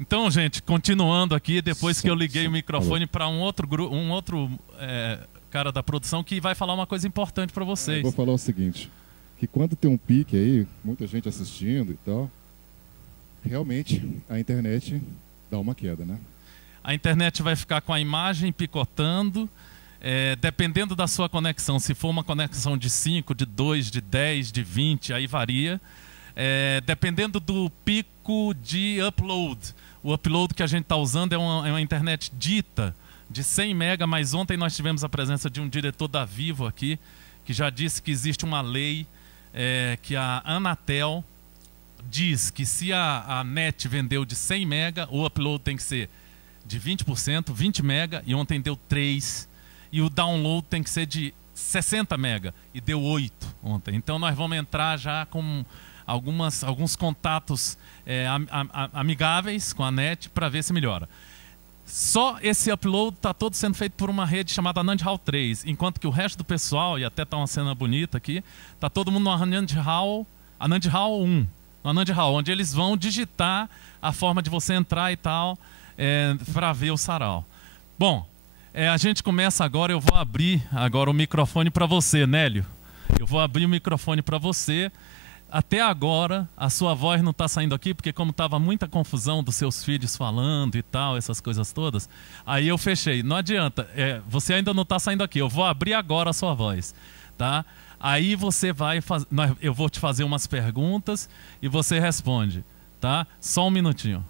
Então, gente, continuando aqui, depois que eu liguei o microfone para um outro cara da produção que vai falar uma coisa importante para vocês. Eu vou falar o seguinte, que quando tem um pique aí, muita gente assistindo e tal, realmente a internet dá uma queda, né? A internet vai ficar com a imagem picotando, dependendo da sua conexão. Se for uma conexão de 5, de 2, de 10, de 20, aí varia. Dependendo do pico de upload. O upload que a gente está usando é uma internet dita de 100 mega, mas ontem nós tivemos a presença de um diretor da Vivo aqui, que já disse que existe uma lei que a Anatel diz que se a net vendeu de 100 mega, o upload tem que ser de 20%, 20 mega, e ontem deu 3, e o download tem que ser de 60 mega, e deu 8 ontem. Então nós vamos entrar já com alguns contatos amigáveis com a net para ver se melhora. Só esse upload está todo sendo feito por uma rede chamada Anand Hall 3, enquanto que o resto do pessoal, e até está uma cena bonita aqui, está todo mundo no Anand Hall 1, no Anand Hall, onde eles vão digitar a forma de você entrar e tal, para ver o sarau. Bom, a gente começa agora, eu vou abrir agora o microfone para você, Nélio. Eu vou abrir o microfone para você. Até agora, a sua voz não está saindo aqui, porque como estava muita confusão dos seus filhos falando e tal, essas coisas todas, aí eu fechei. Não adianta, você ainda não está saindo aqui, eu vou abrir agora a sua voz, tá? Aí você vai, eu vou te fazer umas perguntas e você responde, tá? Só um minutinho.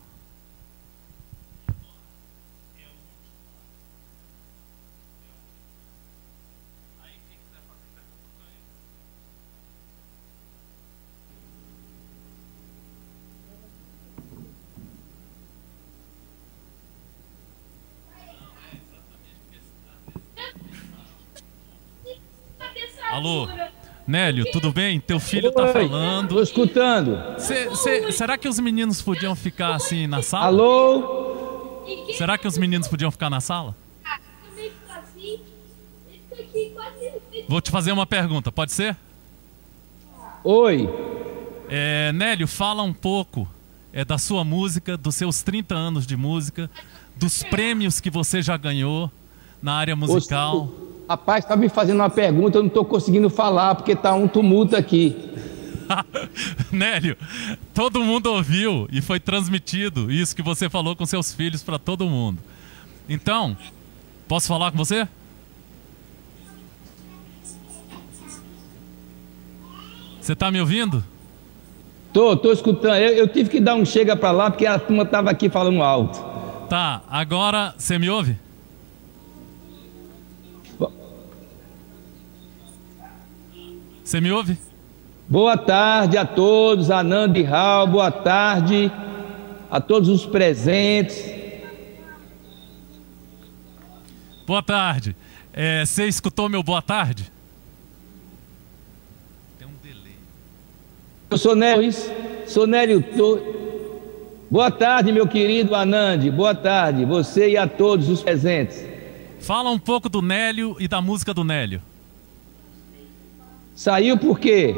Alô, Nélio, tudo bem? Teu filho tá falando. Tô escutando. Será que os meninos podiam ficar assim na sala? Alô? Será que os meninos podiam ficar na sala? Vou te fazer uma pergunta, pode ser? Oi. Nélio, fala um pouco da sua música, dos seus 30 anos de música, dos prêmios que você já ganhou na área musical. Rapaz, tá me fazendo uma pergunta, eu não tô conseguindo falar, porque tá um tumulto aqui. Nélio, todo mundo ouviu e foi transmitido isso que você falou com seus filhos para todo mundo. Então, posso falar com você? Você tá me ouvindo? Tô escutando. Eu tive que dar um chega pra lá, porque a turma tava aqui falando alto. Tá, agora você me ouve? Você me ouve? Boa tarde a todos, Anand Hall, boa tarde a todos os presentes. Boa tarde. Você escutou meu boa tarde? Tem um delay. Eu sou Nélio Torres. Boa tarde, meu querido Anand, boa tarde, você e a todos os presentes. Fala um pouco do Nélio e da música do Nélio. Saiu por quê?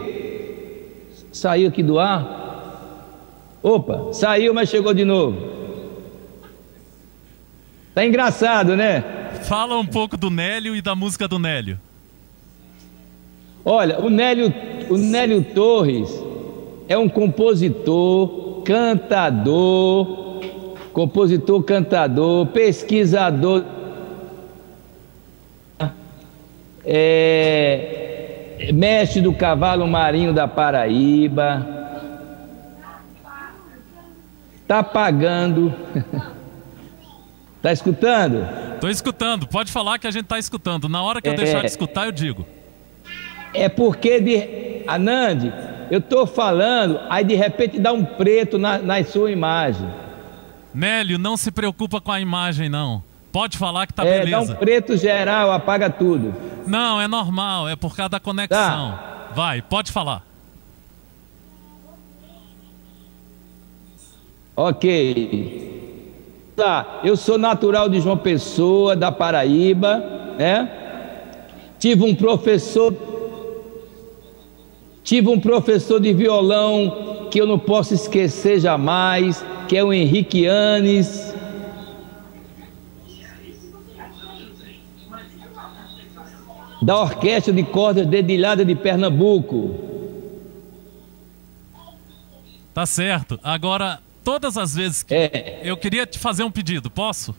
Saiu aqui do ar? Opa, saiu, mas chegou de novo. Tá engraçado, né? Fala um pouco do Nélio e da música do Nélio. Olha, o Nélio Torres é um compositor, cantador, pesquisador, mestre do cavalo marinho da Paraíba, tá pagando. Tá escutando? Tô escutando, pode falar que a gente tá escutando. Na hora que eu deixar de escutar, eu digo. É porque, Anand, eu tô falando, aí de repente dá um preto na sua imagem. Nélio, não se preocupa com a imagem, não. Pode falar que tá beleza. Dá um preto geral, apaga tudo. Não, é normal, é por causa da conexão. Tá. Vai, pode falar. Ok. Tá, eu sou natural de João Pessoa, da Paraíba, né? Tive um professor Tive um professor de violão que eu não posso esquecer jamais, que é o Henrique Anes. Da Orquestra de Cordas Dedilhada de Pernambuco. Tá certo. Agora, todas as vezes que eu queria te fazer um pedido, posso?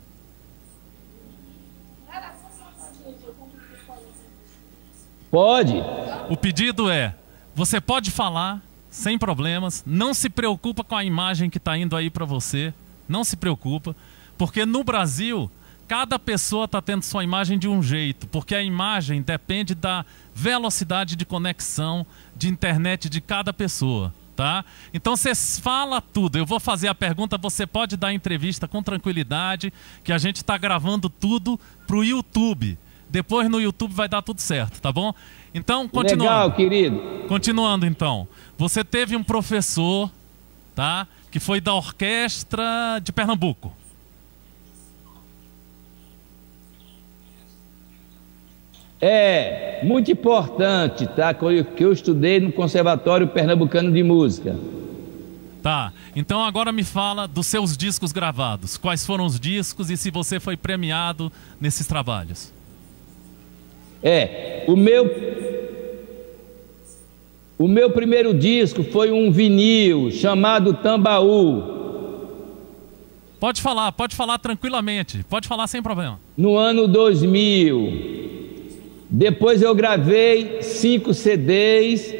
Pode. O pedido é, você pode falar sem problemas, não se preocupa com a imagem que está indo aí para você, não se preocupa, porque no Brasil cada pessoa está tendo sua imagem de um jeito, porque a imagem depende da velocidade de conexão de internet de cada pessoa, tá? Então você fala tudo, eu vou fazer a pergunta, você pode dar a entrevista com tranquilidade, que a gente está gravando tudo para o YouTube. Depois no YouTube vai dar tudo certo, tá bom? Então, continuando. Legal, querido. Continuando então, você teve um professor, tá? Que foi da Orquestra de Pernambuco. É muito importante, tá? Que eu estudei no Conservatório Pernambucano de Música. Tá, então agora me fala dos seus discos gravados. Quais foram os discos e se você foi premiado nesses trabalhos? O meu primeiro disco foi um vinil chamado Tambaú. Pode falar tranquilamente, pode falar sem problema. No ano 2000. Depois eu gravei 5 CDs,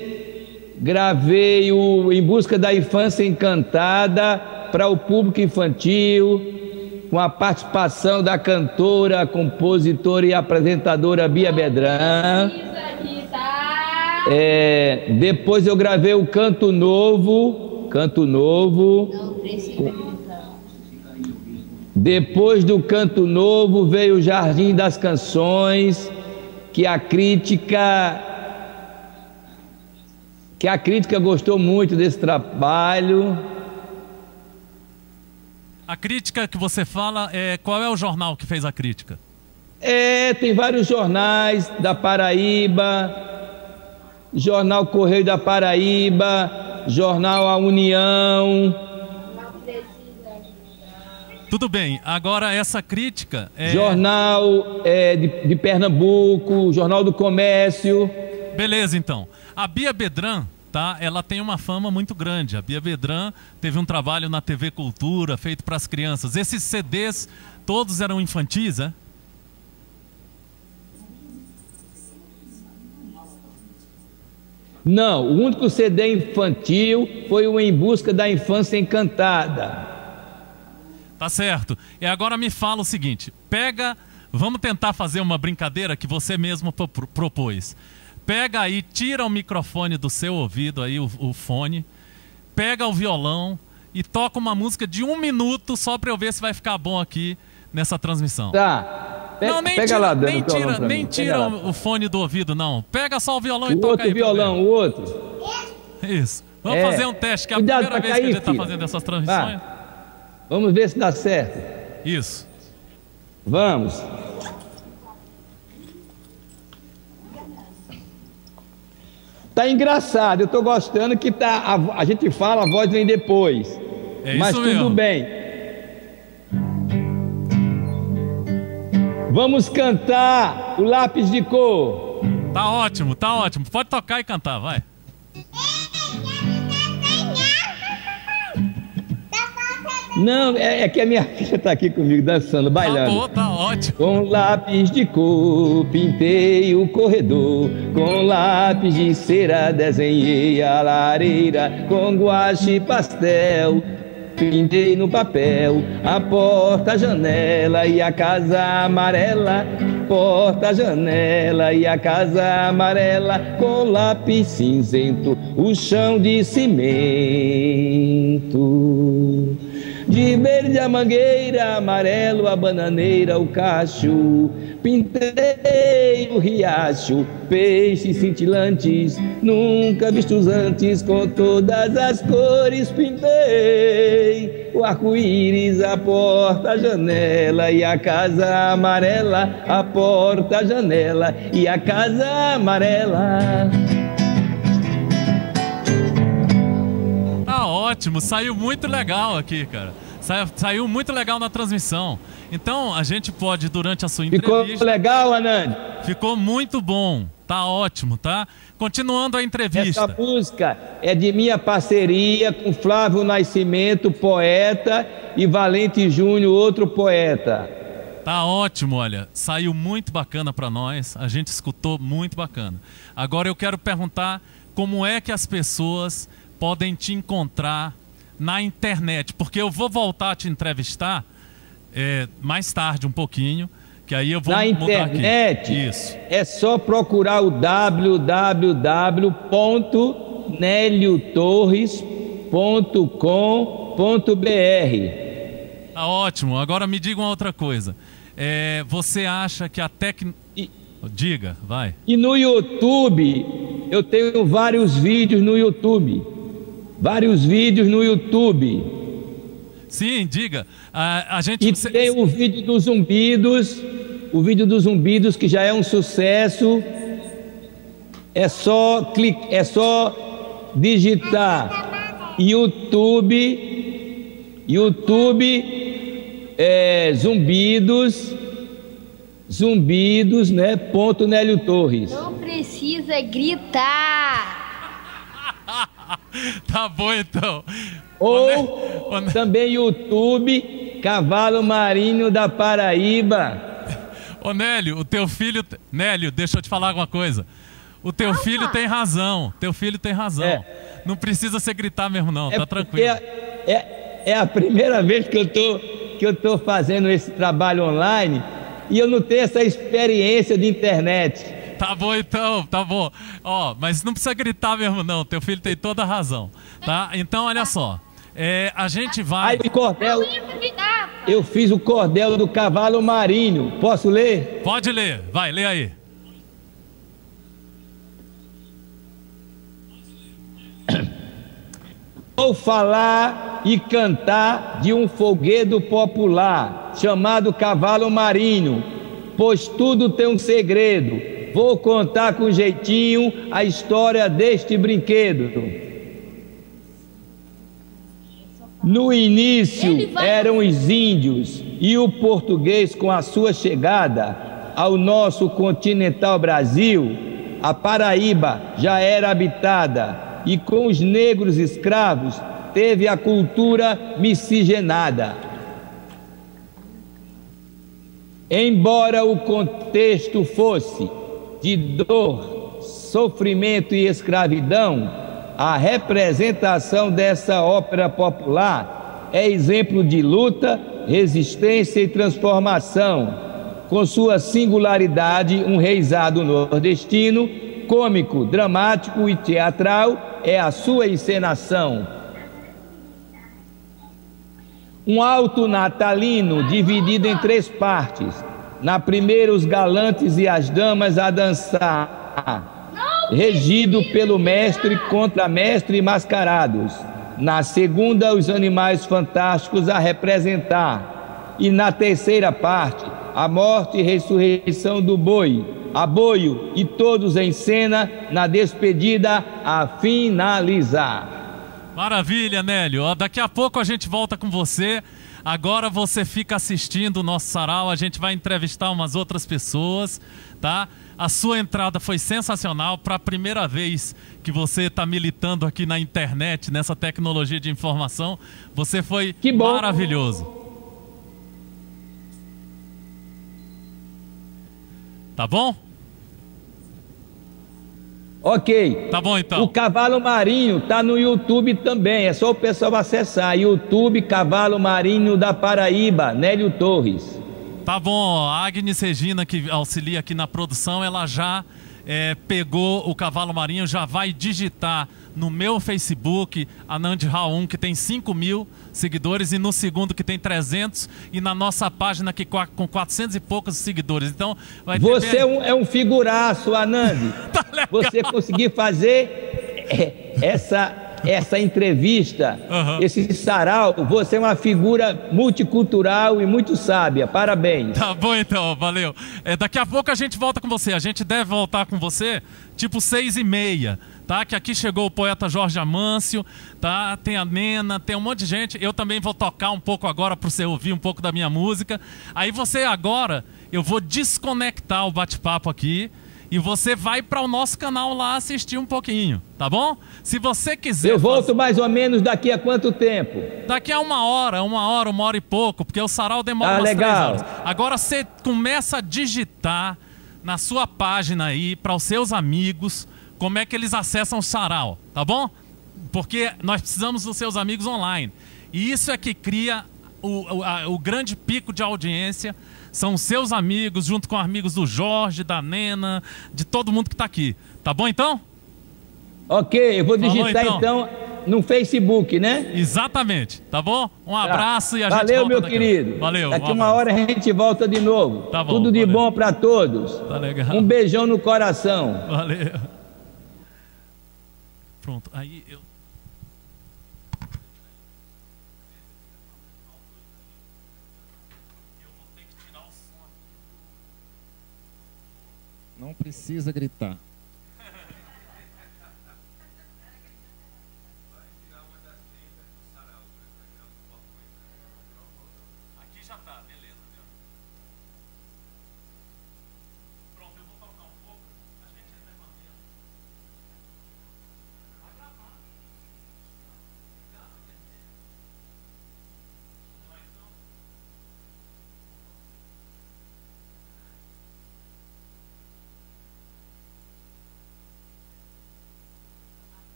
gravei o Em Busca da Infância Encantada para o público infantil, com a participação da cantora, compositora e apresentadora Bia Bedran. Depois eu gravei o Canto Novo. Depois do Canto Novo veio o Jardim das Canções, que a crítica gostou muito desse trabalho. A crítica que você fala, qual é o jornal que fez a crítica? Tem vários jornais da Paraíba, Jornal Correio da Paraíba, Jornal A União. Tudo bem, agora essa crítica Jornal de Pernambuco, Jornal do Comércio. Beleza, então. A Bia Bedran, tá? Ela tem uma fama muito grande. A Bia Bedran teve um trabalho na TV Cultura, feito para as crianças. Esses CDs, todos eram infantis, é? Não, o único CD infantil foi o Em Busca da Infância Encantada. Tá certo. E agora me fala o seguinte, vamos tentar fazer uma brincadeira que você mesmo propôs. Pega aí, tira o microfone do seu ouvido aí, o fone, pega o violão e toca uma música de 1 minuto só para eu ver se vai ficar bom aqui nessa transmissão. Tá. Nem tira o fone do ouvido, não. Pega só o violão e toca aí. O outro. Isso. Vamos fazer um teste, que é a primeira vez que a gente está fazendo essas transmissões. Vamos ver se dá certo. Isso. Vamos. Tá engraçado, eu tô gostando que a gente fala, a voz vem depois. Mas tudo mesmo. Bem. Vamos cantar o Lápis de Cor. Tá ótimo, tá ótimo. Pode tocar e cantar, vai. Não, é que a minha filha está aqui comigo dançando, bailando. Tá bom, tá ótimo. Com lápis de cor pintei o corredor, com lápis de cera desenhei a lareira, com guache e pastel pintei no papel a porta, a janela e a casa amarela. Porta, a janela e a casa amarela, com lápis cinzento o chão de cimento. De verde a mangueira, amarelo a bananeira, o cacho. Pintei o riacho, peixes cintilantes, nunca vistos antes, com todas as cores pintei. O arco-íris, a porta, a janela e a casa amarela. A porta, a janela e a casa amarela. ótimo, saiu muito legal aqui, cara. Saiu muito legal na transmissão. Então, a gente pode, durante a sua entrevista... Ficou legal, Anand? Ficou muito bom, tá ótimo, tá? Continuando a entrevista. Essa música é de minha parceria com Flávio Nascimento, poeta, e Valente Júnior, outro poeta. Tá ótimo, olha, saiu muito bacana para nós, a gente escutou muito bacana. Agora eu quero perguntar como é que as pessoas podem te encontrar na internet, porque eu vou voltar a te entrevistar mais tarde um pouquinho, que aí eu vou na mudar internet, aqui. Isso. É só procurar o www.néliotorres.com.br. Tá ótimo, agora me diga uma outra coisa. Você acha que a Diga, vai. E no YouTube, eu tenho vários vídeos no YouTube. Sim, diga. A gente... E tem o vídeo dos Zumbidos, que já é um sucesso. É só digitar YouTube, Zumbidos, né? Ponto Nélio Torres. Não precisa gritar. Tá bom, então. Ou também YouTube, Cavalo Marinho da Paraíba. Ô Nélio, o teu filho... Nélio, deixa eu te falar uma coisa. O teu filho tem razão. Não precisa você gritar mesmo, não. Tá tranquilo. É a primeira vez que eu tô fazendo esse trabalho online e eu não tenho essa experiência de internet. Tá bom, então. Tá bom. Ó, mas não precisa gritar mesmo, não. Teu filho tem toda a razão. Tá? Então, olha só. A gente vai... Aí o cordel... Eu fiz o cordel do Cavalo Marinho. Posso ler? Pode ler. Vai, lê aí. Vou falar e cantar de um folguedo popular chamado Cavalo Marinho, pois tudo tem um segredo. Vou contar com jeitinho a história deste brinquedo. No início eram os índios e o português, com a sua chegada ao nosso continental Brasil, a Paraíba já era habitada e com os negros escravos teve a cultura miscigenada. Embora o contexto fosse de dor, sofrimento e escravidão, a representação dessa ópera popular é exemplo de luta, resistência e transformação. Com sua singularidade, um reizado nordestino, cômico, dramático e teatral, é a sua encenação. Um alto natalino dividido em 3 partes. Na primeira, os galantes e as damas a dançar, regido pelo mestre, contramestre mascarados. Na segunda, os animais fantásticos a representar. E na terceira parte, a morte e ressurreição do boi, a boio, e todos em cena, na despedida a finalizar. Maravilha, Nélio. Daqui a pouco a gente volta com você. Agora você fica assistindo o nosso sarau, a gente vai entrevistar umas outras pessoas, tá? A sua entrada foi sensacional. Para a primeira vez que você está militando aqui na internet, nessa tecnologia de informação, você foi maravilhoso. Tá bom? Ok. Tá bom, então. O Cavalo Marinho está no YouTube também, é só o pessoal acessar. YouTube Cavalo Marinho da Paraíba, Nélio Torres. Tá bom, a Agnes Regina, que auxilia aqui na produção, ela já pegou o Cavalo Marinho, já vai digitar no meu Facebook, Anand Raum, que tem 5.000 seguidores, e no segundo, que tem 300, e na nossa página, que com 400 e poucos seguidores. Então, vai ter... Você é um figuraço, Anand. Tá legal. Você conseguir fazer essa entrevista, esse sarau, você é uma figura multicultural e muito sábia. Parabéns. Tá bom, então, valeu. Daqui a pouco a gente volta com você. A gente deve voltar com você tipo 6h30. tá? Que aqui chegou o poeta Jorge Amâncio, tá? Tem a Nena, tem um monte de gente. Eu também vou tocar um pouco agora para você ouvir um pouco da minha música. Aí você agora, eu vou desconectar o bate-papo aqui e você vai para o nosso canal lá assistir um pouquinho, tá bom? Se você quiser... Eu volto mais ou menos daqui a quanto tempo? Daqui a uma hora e pouco, porque o sarau demora umas 3 legal. horas. Agora você começa a digitar na sua página aí, para os seus amigos, como é que eles acessam o sarau, tá bom? Porque nós precisamos dos seus amigos online. E isso é que cria o grande pico de audiência. São os seus amigos, junto com amigos do Jorge, da Nena, de todo mundo que está aqui. Tá bom, então? Ok, eu vou digitar então no Facebook, né? Exatamente, tá bom? Um abraço e a gente Valeu, volta meu daqui. querido. Valeu. Daqui uma hora a gente volta de novo. Tá bom, Tudo de valeu. bom para todos. Tá legal. Um beijão no coração. Valeu. Pronto, aí eu... Não precisa gritar. Aqui já tá, beleza, viu? Pronto, eu vou tocar um pouco, a gente vai fazendo. Vai gravar. Vai então.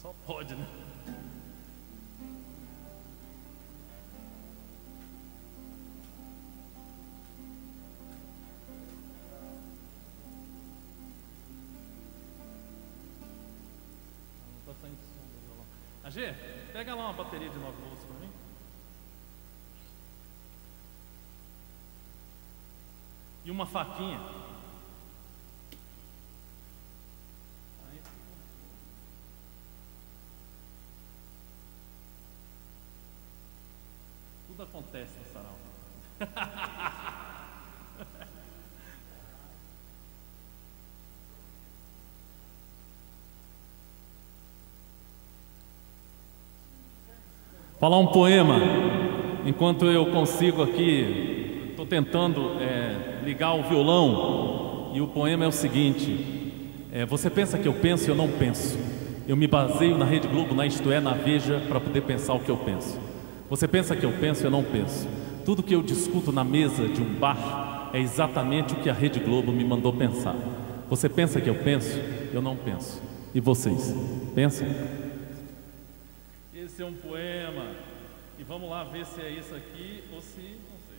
Só pode, né? Não tá saindo som do violão. AG, pega lá uma bateria de 9 volts pra mim. E uma faquinha. Aí. Tudo acontece no sarau. Falar um poema, enquanto eu consigo aqui, estou tentando ligar o violão, e o poema é o seguinte: você pensa que eu penso e eu não penso. Eu me baseio na Rede Globo, na Isto É, na Veja, para poder pensar o que eu penso. Você pensa que eu penso e eu não penso. Tudo que eu discuto na mesa de um bar é exatamente o que a Rede Globo me mandou pensar. Você pensa que eu penso, eu não penso. E vocês, pensam? Esse é um poema. E vamos lá ver se é isso aqui ou se... não sei.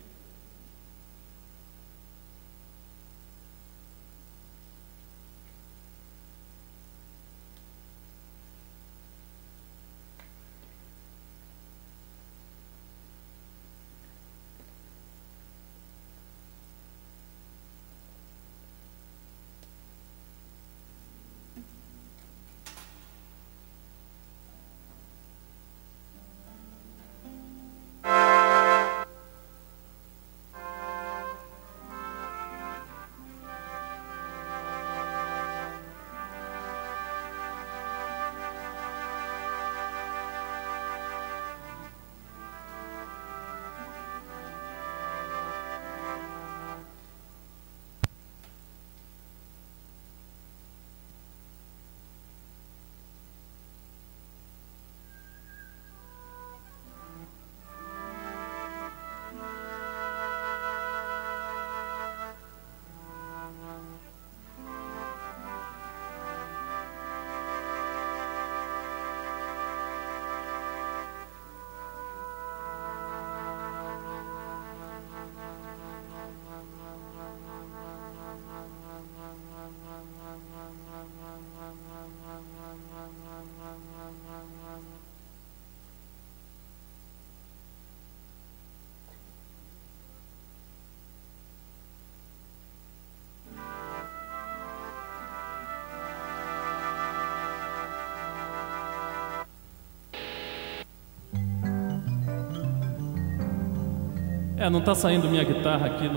Não está saindo minha guitarra aqui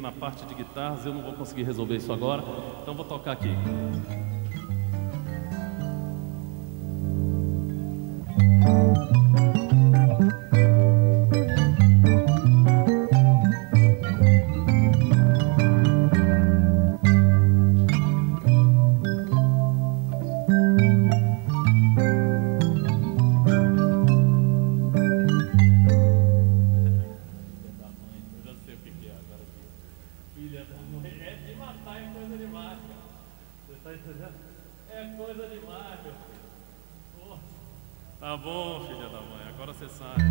na parte de guitarras, eu não vou conseguir resolver isso agora, então vou tocar aqui. Tá bom, filha da mãe, agora você sabe.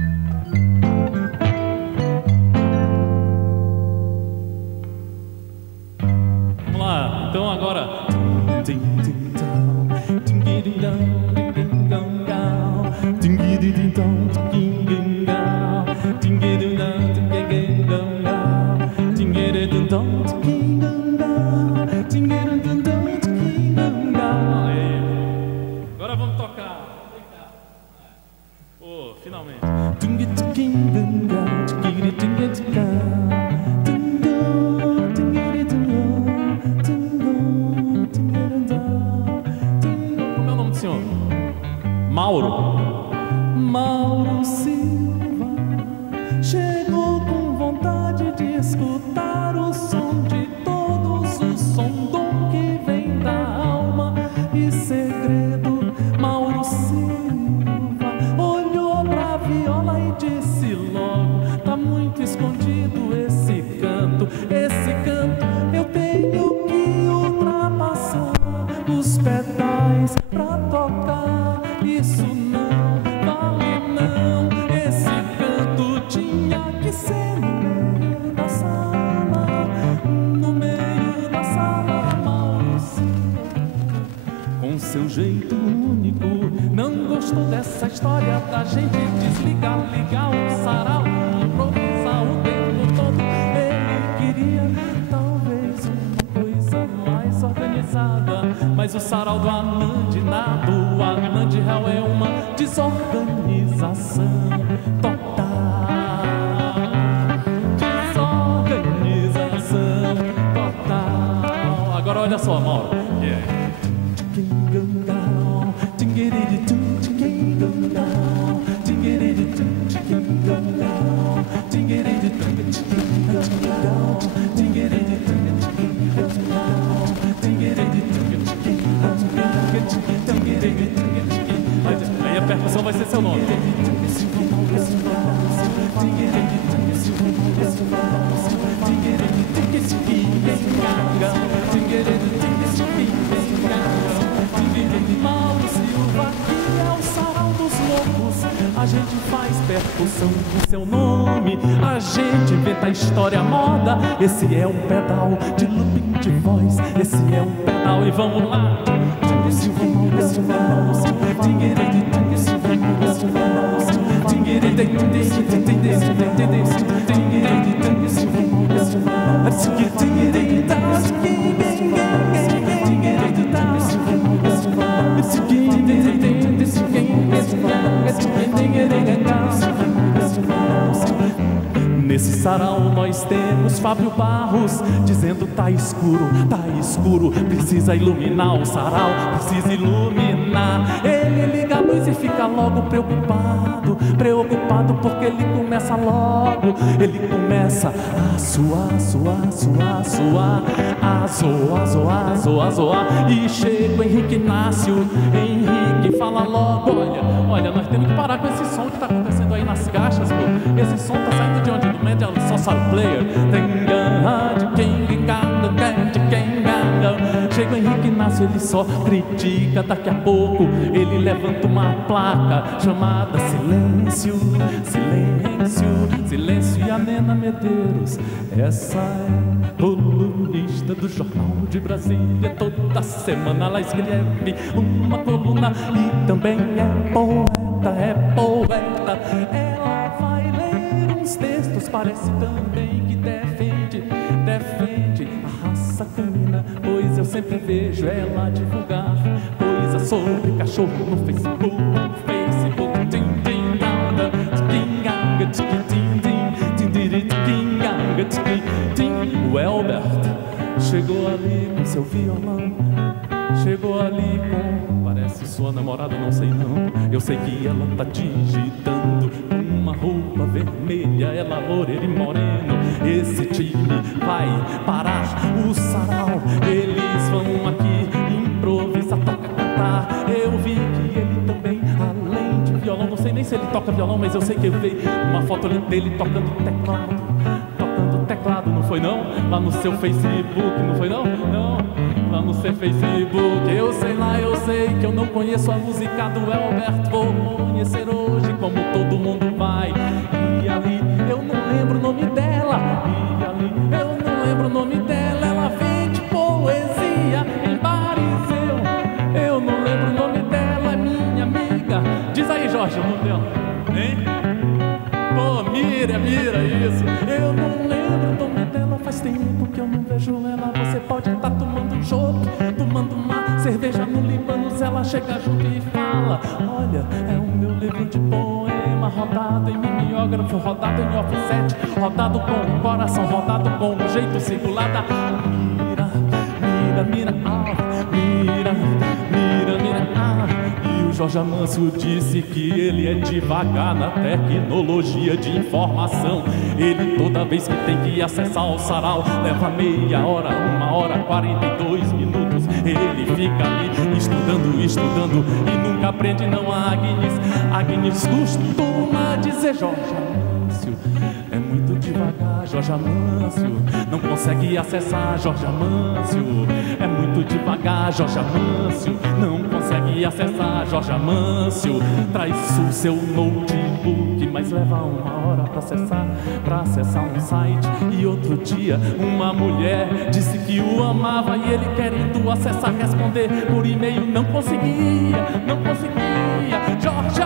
Vamos lá, então agora. Agora vamos tocar. Finalmente. Como é o nome do senhor? Mauro. Mauro Silva chegou com vontade de escutar o som de todos, o som do que vem da alma e segredo. Mauro Silva olhou pra viola e disse logo: tá muito escondido esse canto eu tenho que ultrapassar os pedais pra tocar. Isso não vale não, esse canto tinha que ser no meio da sala, no meio da sala. Mauro Silva, com seu jeito único, não gostou dessa história da gente desligar, ligar o sarau, improvisar o tempo todo. Ele queria talvez uma coisa mais organizada, mas o sarau do Anand nada, o Anand real é uma desorganização total. Desorganização total. Agora olha só, Mauro. Aí a percussão vai ser seu nome. Mauro Silva, que é o sarau dos loucos. A gente faz percussão com seu nome, a gente inventa a história, a moda. Esse é um pedal de looping de voz, esse é um pedal e vamos lá. Nesse sarau nós temos Fábio Barros dizendo: tá escuro, precisa iluminar o sarau, precisa iluminar. Ele liga a luz e fica logo preocupado porque ele começa logo, ele começa a suar, a zoar. E chega o Henrique Inácio, Henrique fala logo: olha, nós temos que parar com esse som que tá acontecendo aí nas caixas, pô. Esse som tá saindo de onde? Do Metal Social Player. Chega o Henrique Inácio, ele só critica. Daqui a pouco ele levanta uma placa chamada Silêncio, Silêncio, Silêncio. E a Nena Medeiros, essa é colunista do Jornal de Brasília. Toda semana ela escreve uma coluna e também é poeta, Ela vai ler uns textos, parece também que defende a raça canina, pois eu sempre vejo ela divulgar coisas sobre cachorro no Facebook. o Elbert chegou ali com seu violão, chegou ali com, parece sua namorada, não sei não. Eu sei que ela tá digitando uma roupa vermelha, ela loura, ele moreno. Esse time vai parar o sarau, eles vão aqui improvisar, tocar, cantar. Eu vi que ele também, além de violão, não sei nem se ele toca violão, mas eu sei que eu vi uma foto dele tocando teclado, não foi não? Lá no seu Facebook, não foi não? Não, lá no seu Facebook. Eu sei lá, eu sei que eu não conheço a música do Elbert, vou conhecer hoje como todo mundo vai. E ali, eu não lembro o nome dela, e ali, eu não lembro o nome dela. Ela vende poesia em bares, eu não lembro o nome dela, é minha amiga. Diz aí, Jorge, o nome dela, hein? Pô, mira isso. Eu não lembro o nome dela, faz tempo que eu não vejo ela. Você pode estar tomando um chopp, tomando uma cerveja no Líbano. Se ela chega junto e fala: olha, é o meu livro de poema, rodado em mimeógrafo, rodado em offset, rodado com o coração, rodado com um jeito singular da mira, Jorge Amâncio disse que ele é devagar na tecnologia de informação. Ele toda vez que tem que acessar o sarau leva meia hora, 1h, 42 minutos. Ele fica ali estudando e nunca aprende não. A Agnes costuma dizer: Jorge Amâncio é muito devagar, Jorge Amâncio não consegue acessar, Jorge Amâncio é muito devagar, Jorge Amâncio não consegue acessar, Jorge Amâncio traz o seu notebook, mas leva 1 hora para acessar um site. E outro dia uma mulher disse que o amava e ele, querendo acessar, responder por e-mail, não conseguia. Jorge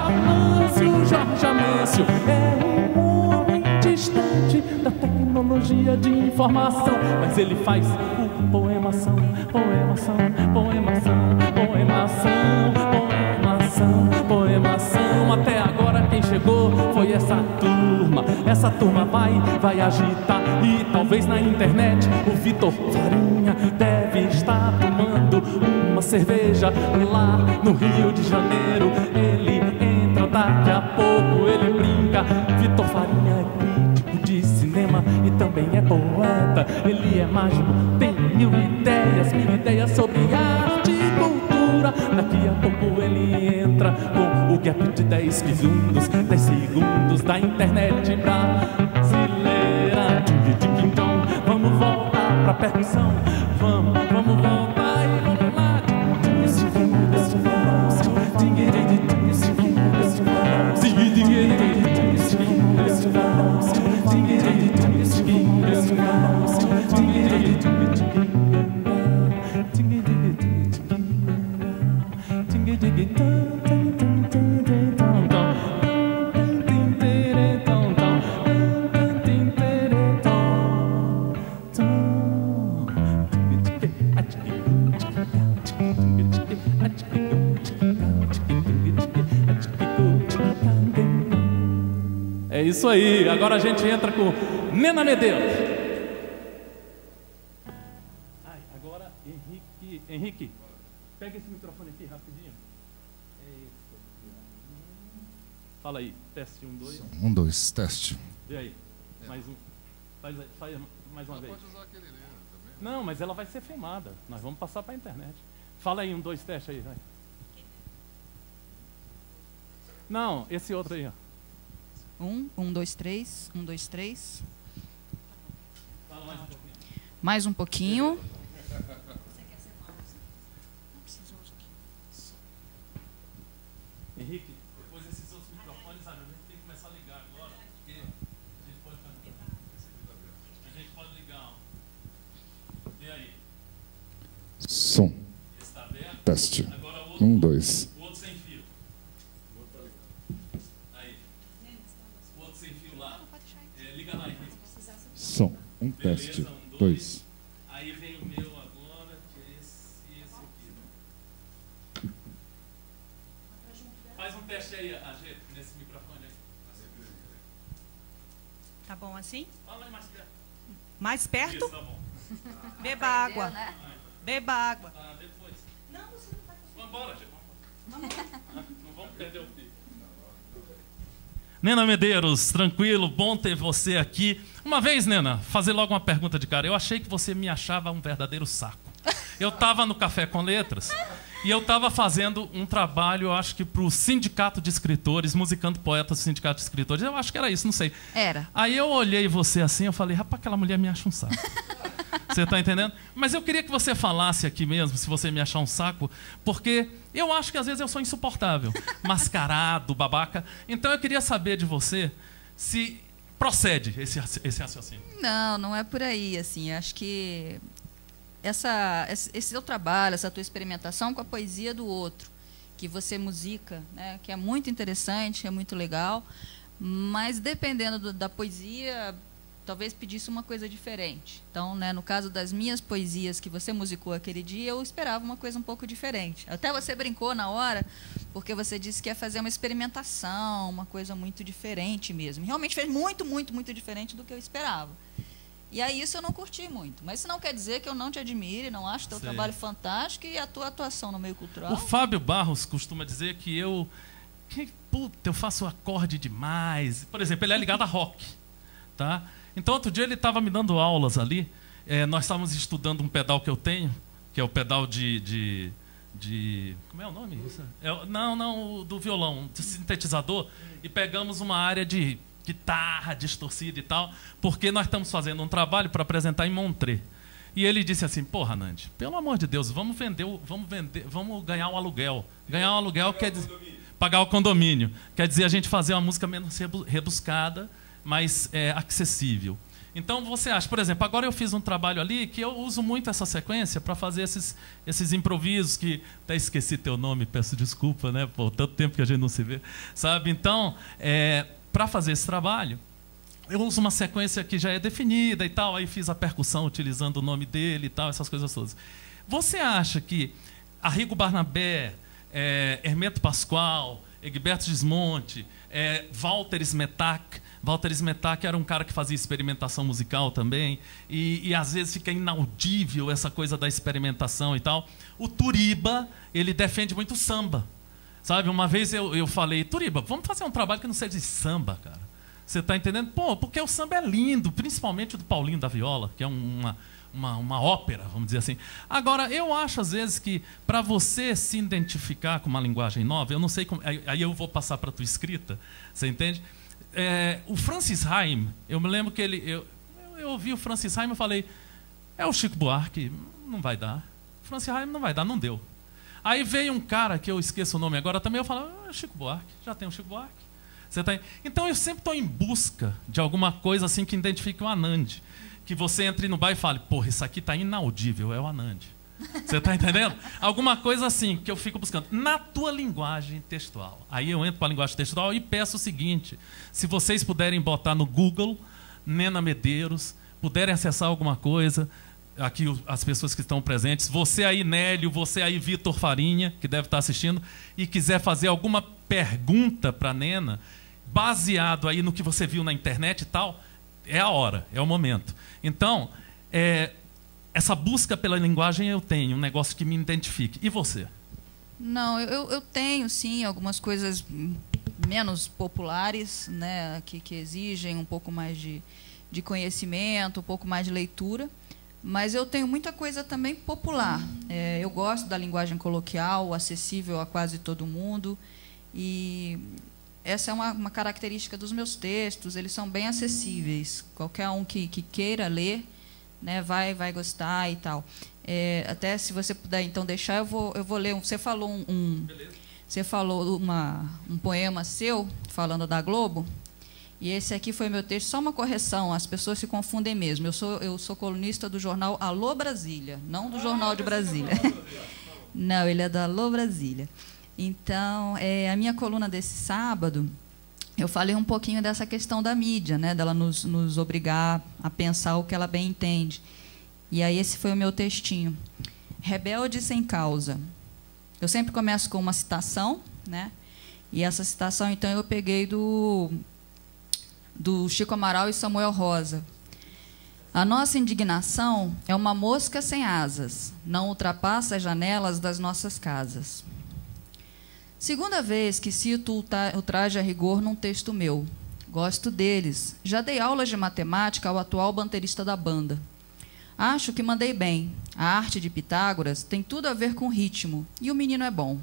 Amâncio é um homem distante da tecnologia de informação, mas ele faz o poemação. Até agora quem chegou foi essa turma vai agitar. E talvez na internet o Vitor Farinha deve estar tomando uma cerveja lá no Rio de Janeiro. Ele entra daqui a pouco, ele brinca. Vitor Farinha é crítico de cinema e também é poeta. Ele é mágico, tem mil ideias sobre arte e cultura. Daqui a pouco ele entra com o gap de 10 segundos da internet brasileira. Então vamos voltar pra percussão, vamos voltar e vamos lá. É isso aí, agora a gente entra com Nena Medeiros. Agora Henrique, pega esse microfone aqui rapidinho. Fala aí, teste 1, 2. 1, 2, teste. Vê aí, mais um. Faz mais uma vez. Pode usar aquele ali também. Não, mas ela vai ser filmada. Nós vamos passar para a internet. Fala aí, 1, 2, teste aí, vai. Não, esse outro aí, ó. 1, 2, 3, 1, 2, 3. Fala mais um pouquinho. Mais um pouquinho. Henrique, depois desses outros microfones, a gente tem que começar a ligar agora, porque a gente pode ligar. E aí? Som. Está aberto? Teste. Agora o outro, 1, 2. o outro sem fio. Aí. O outro sem fio lá. Liga lá, Henrique. Som. Teste. Beleza, 1, 2. Aí vem o meu agora, que é esse aqui. Faz um teste aí, AG, nesse microfone aí. Tá bom assim? Fala aí mais perto. Mais perto? Isso, tá bom. Beba água. Né? Beba água. Tá, depois. Não, você não vai conseguir. Vambora, gente. Não vamos perder o pico. Nena Medeiros, tranquilo, bom ter você aqui. Uma vez, Nena, fazer logo uma pergunta de cara. Eu achei que você me achava um verdadeiro saco. Eu estava no Café com Letras e eu estava fazendo um trabalho, eu acho que para o Sindicato de Escritores, musicando poetas do Sindicato de Escritores. Eu acho que era isso, não sei. Era. Aí eu olhei você assim, eu falei, rapaz, aquela mulher me acha um saco. Você está entendendo? Mas eu queria que você falasse aqui mesmo, se você me achar um saco, porque eu acho que às vezes eu sou insuportável, mascarado, babaca. Então eu queria saber de você se procede esse raciocínio. Não, não é por aí, assim. Acho que esse seu trabalho, essa tua experimentação com a poesia do outro, que você musica, né, que é muito interessante, é muito legal, mas dependendo da poesia, talvez pedisse uma coisa diferente. Então, né, no caso das minhas poesias que você musicou aquele dia, eu esperava uma coisa um pouco diferente. Até você brincou na hora, porque você disse que ia fazer uma experimentação, uma coisa muito diferente mesmo. Realmente fez muito, muito, muito diferente do que eu esperava. E aí isso eu não curti muito. Mas isso não quer dizer que eu não te admire, não acho teu trabalho fantástico e a tua atuação no meio cultural. O Fábio Barros costuma dizer que eu faço acorde demais. Por exemplo, ele é ligado a rock, tá? Então, outro dia ele estava me dando aulas ali. Nós estávamos estudando um pedal que eu tenho, que é o pedal de como é o nome? Não, do violão, de sintetizador. E pegamos uma área de guitarra distorcida e tal, porque nós estamos fazendo um trabalho para apresentar em Montreux. E ele disse assim, porra, Nandi, pelo amor de Deus, vamos ganhar um aluguel. Ganhar um aluguel quer dizer pagar o condomínio. Quer dizer a gente fazer uma música menos rebuscada, mais acessível. Então você acha, por exemplo, agora eu fiz um trabalho ali que eu uso muito essa sequência para fazer esses improvisos, que até esqueci teu nome, peço desculpa, né? Por tanto tempo que a gente não se vê, sabe? Então, para fazer esse trabalho, eu uso uma sequência que já é definida e tal, aí fiz a percussão utilizando o nome dele e tal, essas coisas todas. Você acha que Arrigo Barnabé, Hermeto Pascoal, Egberto Gismonti, Walter Smetak era um cara que fazia experimentação musical também, e às vezes fica inaudível essa coisa da experimentação e tal. O Turiba, ele defende muito samba. Sabe, uma vez eu falei, Turiba, vamos fazer um trabalho que não seja de samba, cara. Você está entendendo? Pô, porque o samba é lindo, principalmente o do Paulinho da Viola, que é uma ópera, vamos dizer assim. Agora, eu acho às vezes que para você se identificar com uma linguagem nova, eu não sei como, aí eu vou passar para a tua escrita, você entende? O Francis Haim, eu me lembro que eu ouvi o Francis Haim e falei, o Chico Buarque, não vai dar. O Francis Haim não vai dar, não deu. Aí veio um cara, que eu esqueço o nome agora também, eu falo, Chico Buarque, já tem o Chico Buarque. Então eu sempre estou em busca de alguma coisa assim que identifique o Anand. Que você entre no bar e fale, porra, isso aqui está inaudível, é o Anand. Você está entendendo? Alguma coisa assim que eu fico buscando. Na tua linguagem textual. Aí eu entro para a linguagem textual e peço o seguinte, se vocês puderem botar no Google, Nena Medeiros, puderem acessar alguma coisa, aqui as pessoas que estão presentes, você aí, Nélio, você aí, Vitor Farinha, que deve estar assistindo, e quiser fazer alguma pergunta para a Nena, baseado aí no que você viu na internet e tal, é a hora, é o momento. Então, essa busca pela linguagem eu tenho, um negócio que me identifique. E você? Não, eu tenho, sim, algumas coisas menos populares, né, que exigem um pouco mais de conhecimento, um pouco mais de leitura, mas eu tenho muita coisa também popular. Eu gosto da linguagem coloquial, acessível a quase todo mundo, e essa é uma característica dos meus textos, eles são bem acessíveis. Qualquer um que queira ler, né, vai gostar e tal. Até se você puder então deixar, eu vou ler. Você falou um poema seu falando da Globo, e esse aqui foi meu texto. Só uma correção, as pessoas se confundem mesmo. Eu sou colunista do jornal Alô Brasília, não do Jornal de Brasília. Não, ele é do Alô Brasília. Então, a minha coluna desse sábado, eu falei um pouquinho dessa questão da mídia, né, dela nos obrigar a pensar o que ela bem entende. E aí esse foi o meu textinho. Rebelde sem causa. Eu sempre começo com uma citação, né? E essa citação, então, eu peguei do Chico Amaral e Samuel Rosa. A nossa indignação é uma mosca sem asas, não ultrapassa as janelas das nossas casas. Segunda vez que cito o traje a rigor num texto meu. Gosto deles. Já dei aulas de matemática ao atual baterista da banda. Acho que mandei bem. A arte de Pitágoras tem tudo a ver com ritmo, e o menino é bom.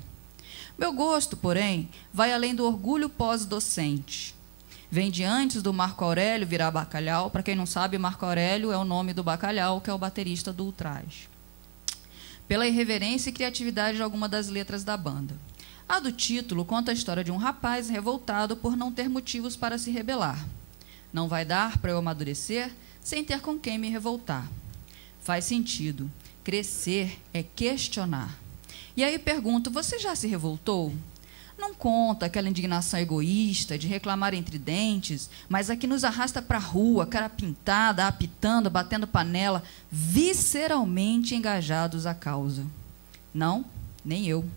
Meu gosto, porém, vai além do orgulho pós-docente. Vem de antes do Marco Aurélio virar bacalhau. Para quem não sabe, Marco Aurélio é o nome do bacalhau, que é o baterista do Ultraje. Pela irreverência e criatividade de alguma das letras da banda. A do título conta a história de um rapaz revoltado por não ter motivos para se rebelar. Não vai dar para eu amadurecer sem ter com quem me revoltar. Faz sentido. Crescer é questionar. E aí pergunto, você já se revoltou? Não conta aquela indignação egoísta de reclamar entre dentes, mas a que nos arrasta para a rua, cara pintada, apitando, batendo panela, visceralmente engajados à causa. Não, nem eu.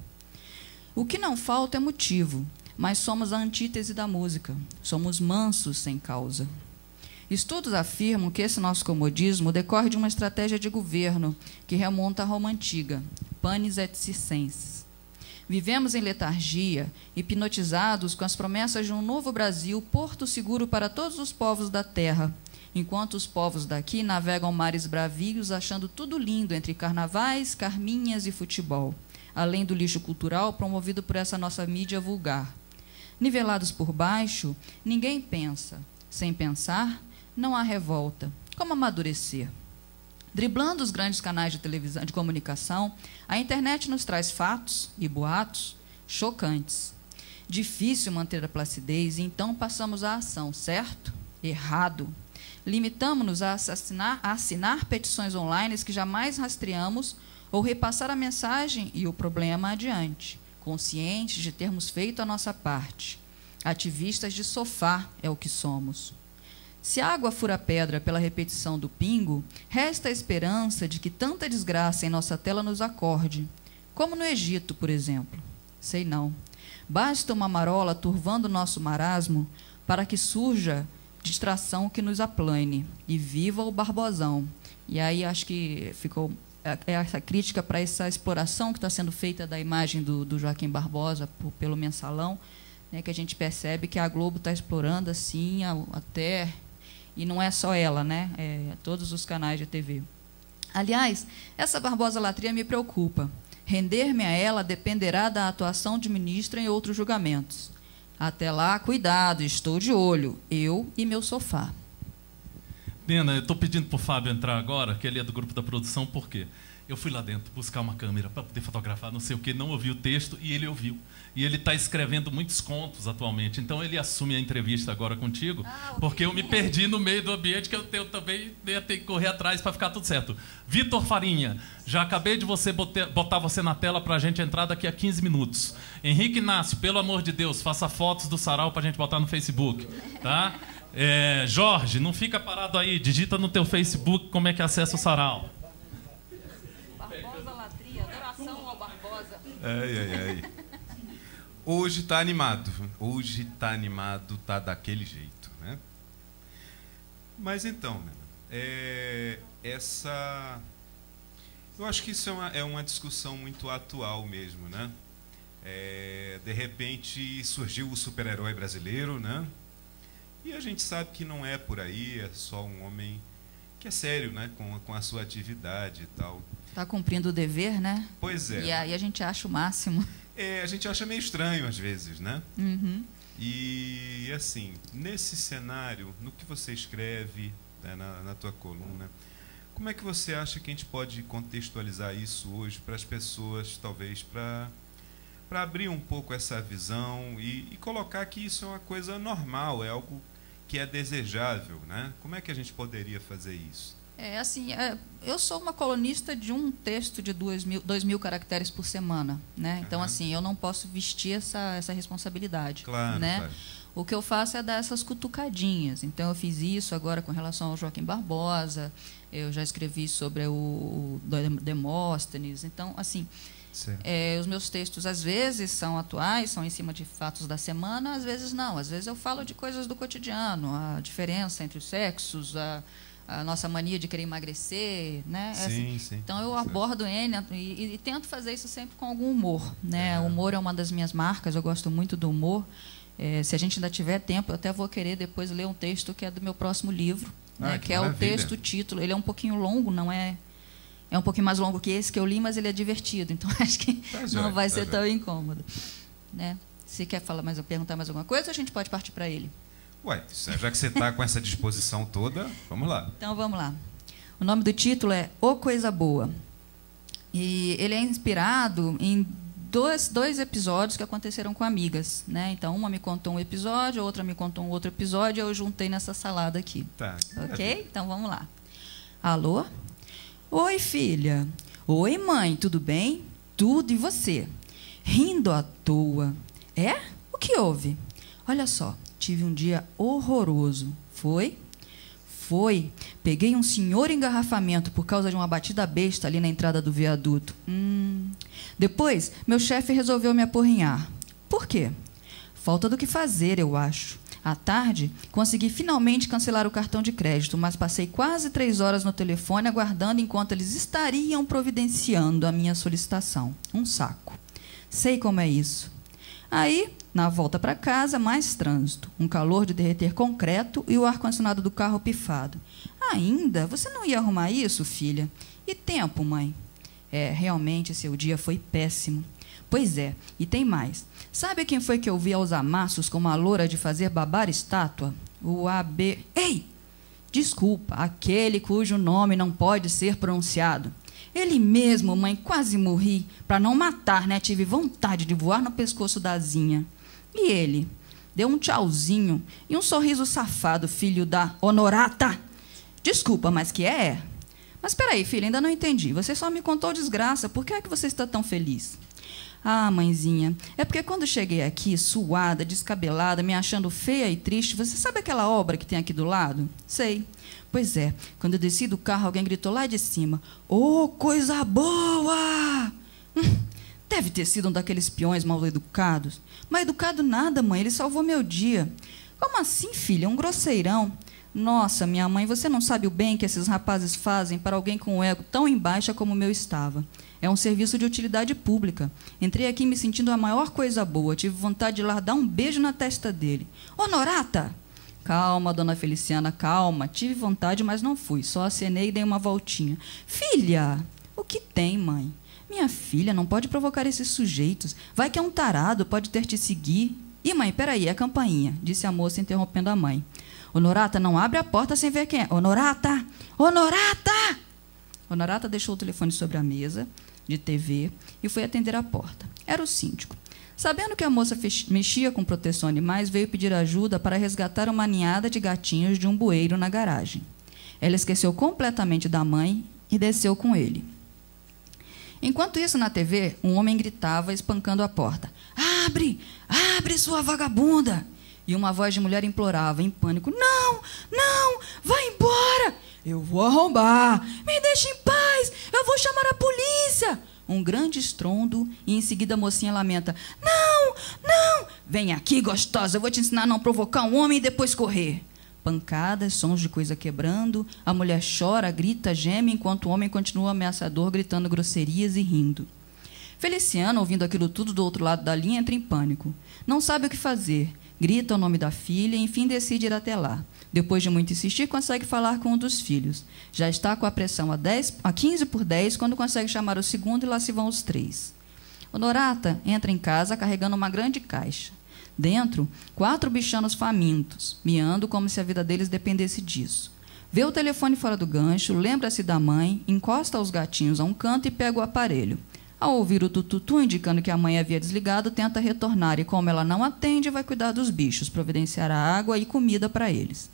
O que não falta é motivo, mas somos a antítese da música. Somos mansos sem causa. Estudos afirmam que esse nosso comodismo decorre de uma estratégia de governo que remonta à Roma Antiga, panis et circenses. Vivemos em letargia, hipnotizados com as promessas de um novo Brasil, porto seguro para todos os povos da terra, enquanto os povos daqui navegam mares bravios, achando tudo lindo entre carnavais, carminhas e futebol, além do lixo cultural promovido por essa nossa mídia vulgar. Nivelados por baixo, ninguém pensa. Sem pensar, não há revolta. Como amadurecer? Driblando os grandes canais de televisão, de comunicação, a internet nos traz fatos e boatos chocantes. Difícil manter a placidez, e então passamos à ação, certo? Errado. Limitamos-nos a assinar petições online que jamais rastreamos ou repassar a mensagem e o problema adiante, conscientes de termos feito a nossa parte. Ativistas de sofá é o que somos. Se a água fura pedra pela repetição do pingo, resta a esperança de que tanta desgraça em nossa tela nos acorde, como no Egito, por exemplo. Sei não. Basta uma marola turvando nosso marasmo para que surja distração que nos aplane, e viva o Barbosão. E aí acho que ficou essa crítica para essa exploração que está sendo feita da imagem do Joaquim Barbosa pelo Mensalão, né, que a gente percebe que a Globo está explorando assim até... E não é só ela, né? Todos os canais de TV. Aliás, essa Barbosa-latria me preocupa. Render-me a ela dependerá da atuação de ministro em outros julgamentos. Até lá, cuidado, estou de olho, eu e meu sofá. Nena, eu estou pedindo para o Fábio entrar agora, que ele é do grupo da produção, por quê? Eu fui lá dentro buscar uma câmera para poder fotografar, não sei o quê, não ouvi o texto e ele ouviu. E ele está escrevendo muitos contos atualmente. Então ele assume a entrevista agora contigo, porque eu me perdi no meio do ambiente, que eu também ia ter que correr atrás para ficar tudo certo. Vitor Farinha, já acabei de botar você na tela para a gente entrar daqui a 15 minutos. Henrique Inácio, pelo amor de Deus, faça fotos do sarau para a gente botar no Facebook. Tá? Jorge, não fica parado aí, digita no teu Facebook como é que acessa o sarau. Barbosa-latria, adoração ao Barbosa. Ai. Hoje está animado. Hoje está animado, está daquele jeito, né? Mas então, eu acho que isso é uma discussão muito atual mesmo, né? De repente surgiu o super-herói brasileiro, né? E a gente sabe que não é por aí, é só um homem que é sério, né? Com a sua atividade e tal. Está cumprindo o dever, né? Pois é. E aí a gente acha o máximo. A gente acha meio estranho às vezes, né? Uhum. E assim, nesse cenário, no que você escreve, né, na tua coluna, como é que você acha que a gente pode contextualizar isso hoje para as pessoas, talvez, para abrir um pouco essa visão e colocar que isso é uma coisa normal, é algo que é desejável, né? Como é que a gente poderia fazer isso? Eu sou uma colunista de um texto de 2.000 caracteres por semana, né? Então, assim, eu não posso vestir essa responsabilidade, claro, né? Claro. O que eu faço é dar essas cutucadinhas. Então, eu fiz isso agora com relação ao Joaquim Barbosa, eu já escrevi sobre o Demóstenes. Então, assim, os meus textos, às vezes, são atuais, são em cima de fatos da semana, às vezes não. Às vezes eu falo de coisas do cotidiano, a diferença entre os sexos, a nossa mania de querer emagrecer, né? Sim, sim. Então eu abordo ele e tento fazer isso sempre com algum humor, né? O humor é uma das minhas marcas, eu gosto muito do humor. Se a gente ainda tiver tempo, eu até vou querer depois ler um texto que é do meu próximo livro, né? Que é o texto título. Ele é um pouquinho longo, não é um pouquinho mais longo que esse que eu li, mas ele é divertido, então acho que não vai ser tão incômodo, né? Se quer perguntar mais alguma coisa, a gente pode partir para ele. Ué, já que você está com essa disposição toda, vamos lá. Então, vamos lá. O nome do título é O Coisa Boa. E ele é inspirado em dois episódios que aconteceram com amigas, né? Então, uma me contou um episódio, a outra me contou um outro episódio, e eu juntei nessa salada aqui. Tá. Ok? Então, vamos lá. Alô? Oi, filha. Oi, mãe, tudo bem? Tudo, e você? Rindo à toa. É? O que houve? Olha só, tive um dia horroroso. Foi? Foi. Peguei um senhor engarrafamento por causa de uma batida besta ali na entrada do viaduto. Depois, meu chefe resolveu me apurrinhar. Por quê? Falta do que fazer, eu acho. À tarde, consegui finalmente cancelar o cartão de crédito, mas passei quase 3 horas no telefone aguardando enquanto eles estariam providenciando a minha solicitação. Um saco. Sei como é isso. Aí, na volta para casa, mais trânsito. Um calor de derreter concreto e o ar-condicionado do carro pifado. Ainda? Você não ia arrumar isso, filha? E tempo, mãe? Realmente, seu dia foi péssimo. Pois é, e tem mais. Sabe quem foi que eu vi aos amassos com uma loura de fazer babar estátua? O AB... Ei! Desculpa, aquele cujo nome não pode ser pronunciado. Ele mesmo, mãe, quase morri. Para não matar, né? Tive vontade de voar no pescoço da Zinha. E ele? Deu um tchauzinho e um sorriso safado, filho da Honorata. Desculpa, mas que é? Mas espera aí, filha, ainda não entendi. Você só me contou desgraça. Por que é que você está tão feliz? Ah, mãezinha, é porque quando cheguei aqui, suada, descabelada, me achando feia e triste, você sabe aquela obra que tem aqui do lado? Sei. Pois é, quando eu desci do carro, alguém gritou lá de cima, "Ô, coisa boa!" Deve ter sido um daqueles peões mal educados. Mal educado nada, mãe, ele salvou meu dia. Como assim, filha? Um grosseirão. Nossa, minha mãe, você não sabe o bem que esses rapazes fazem para alguém com o ego tão em baixa como o meu estava. É um serviço de utilidade pública. Entrei aqui me sentindo a maior coisa boa. Tive vontade de lá dar um beijo na testa dele. Honorata! Calma, dona Feliciana, calma. Tive vontade, mas não fui. Só acenei e dei uma voltinha. Filha! O que tem, mãe? Minha filha, não pode provocar esses sujeitos. Vai que é um tarado, pode ter te seguir. Ih, mãe, peraí, é a campainha, disse a moça, interrompendo a mãe. Honorata, não abre a porta sem ver quem é. Honorata! Honorata! Honorata deixou o telefone sobre a mesa de TV e foi atender a porta. Era o síndico. Sabendo que a moça mexia com proteção a animais, veio pedir ajuda para resgatar uma ninhada de gatinhos de um bueiro na garagem. Ela esqueceu completamente da mãe e desceu com ele. Enquanto isso, na TV, um homem gritava, espancando a porta. Abre! Abre, sua vagabunda! E uma voz de mulher implorava, em pânico. Não! Não! Vai embora! Eu vou arrombar! Me deixe em paz! Eu vou chamar a polícia! Um grande estrondo e em seguida a mocinha lamenta. Não! Não! Vem aqui, gostosa! Eu vou te ensinar a não provocar um homem e depois correr. Pancadas, sons de coisa quebrando. A mulher chora, grita, geme, enquanto o homem continua ameaçador, gritando grosserias e rindo. Feliciano, ouvindo aquilo tudo do outro lado da linha, entra em pânico. Não sabe o que fazer. Grita o nome da filha e, enfim, decide ir até lá. Depois de muito insistir, consegue falar com um dos filhos. Já está com a pressão a 15 por 10, quando consegue chamar o segundo e lá se vão os 3. Honorata entra em casa carregando uma grande caixa. Dentro, 4 bichanos famintos, miando como se a vida deles dependesse disso. Vê o telefone fora do gancho, lembra-se da mãe, encosta os gatinhos a um canto e pega o aparelho. Ao ouvir o tututu indicando que a mãe havia desligado, tenta retornar e, como ela não atende, vai cuidar dos bichos, providenciar a água e comida para eles.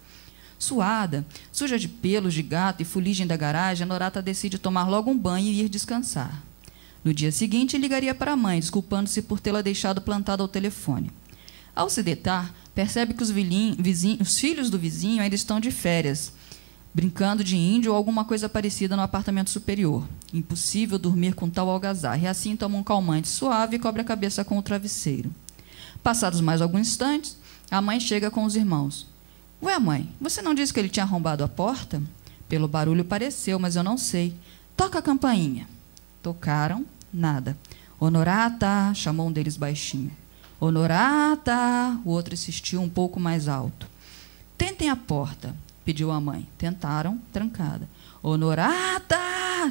Suada, suja de pelos de gato e fuligem da garagem, a Honorata decide tomar logo um banho e ir descansar. No dia seguinte, ligaria para a mãe, desculpando-se por tê-la deixado plantada ao telefone. Ao se deitar, percebe que os filhos do vizinho ainda estão de férias, brincando de índio ou alguma coisa parecida no apartamento superior. Impossível dormir com tal algazarra, e assim toma um calmante suave e cobre a cabeça com o travesseiro. Passados mais alguns instantes, a mãe chega com os irmãos. Ué, mãe, você não disse que ele tinha arrombado a porta? Pelo barulho pareceu, mas eu não sei. Toca a campainha. Tocaram, nada. Honorata, chamou um deles baixinho. Honorata, o outro insistiu um pouco mais alto. Tentem a porta, pediu a mãe. Tentaram, trancada. Honorata,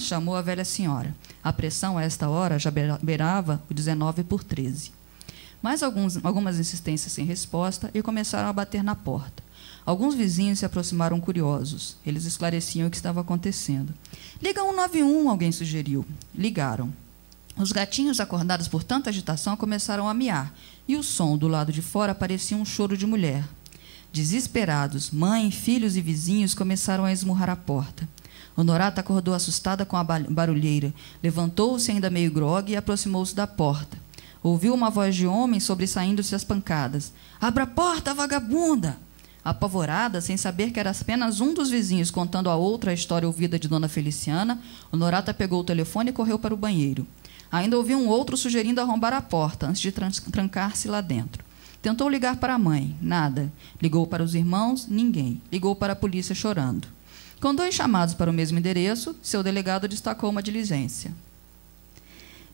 chamou a velha senhora. A pressão a esta hora já beirava o 19/13. Mais algumas insistências sem resposta e começaram a bater na porta. Alguns vizinhos se aproximaram curiosos. Eles esclareciam o que estava acontecendo. Liga 191, alguém sugeriu. Ligaram. Os gatinhos, acordados por tanta agitação, começaram a miar, e o som do lado de fora parecia um choro de mulher. Desesperados, mãe, filhos e vizinhos começaram a esmurrar a porta. Honorata acordou assustada com a barulheira, levantou-se ainda meio grogue e aproximou-se da porta. Ouviu uma voz de homem sobressaindo-se às pancadas. Abra a porta, vagabunda! Apavorada, sem saber que era apenas um dos vizinhos contando a outra a história ouvida de Dona Feliciana, Honorata pegou o telefone e correu para o banheiro. Ainda ouviu um outro sugerindo arrombar a porta, antes de trancar-se lá dentro. Tentou ligar para a mãe, nada. Ligou para os irmãos, ninguém. Ligou para a polícia chorando. Com 2 chamados para o mesmo endereço, seu delegado destacou uma diligência.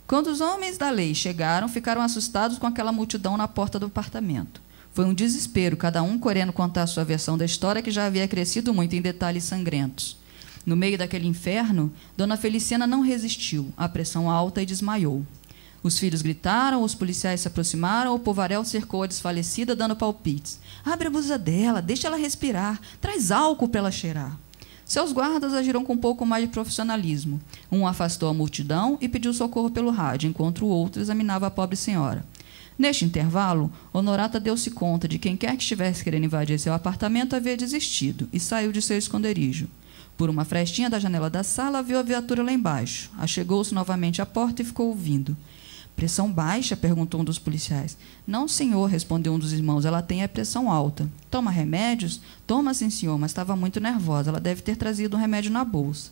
Quando os homens da lei chegaram, ficaram assustados com aquela multidão na porta do apartamento. Foi um desespero, cada um querendo contar sua versão da história, que já havia crescido muito em detalhes sangrentos. No meio daquele inferno, Dona Feliciana não resistiu, à pressão alta, e desmaiou. Os filhos gritaram, os policiais se aproximaram, o povaréu cercou a desfalecida, dando palpites. Abre a blusa dela, deixa ela respirar, traz álcool para ela cheirar. Seus guardas agiram com um pouco mais de profissionalismo. Um afastou a multidão e pediu socorro pelo rádio, enquanto o outro examinava a pobre senhora. Neste intervalo, Honorata deu-se conta de que quem quer que estivesse querendo invadir seu apartamento havia desistido e saiu de seu esconderijo. Por uma frestinha da janela da sala, viu a viatura lá embaixo. Achegou-se novamente à porta e ficou ouvindo. Pressão baixa? Perguntou um dos policiais. Não, senhor, respondeu um dos irmãos. Ela tem a pressão alta. Toma remédios? Toma, sim, senhor, mas estava muito nervosa. Ela deve ter trazido um remédio na bolsa.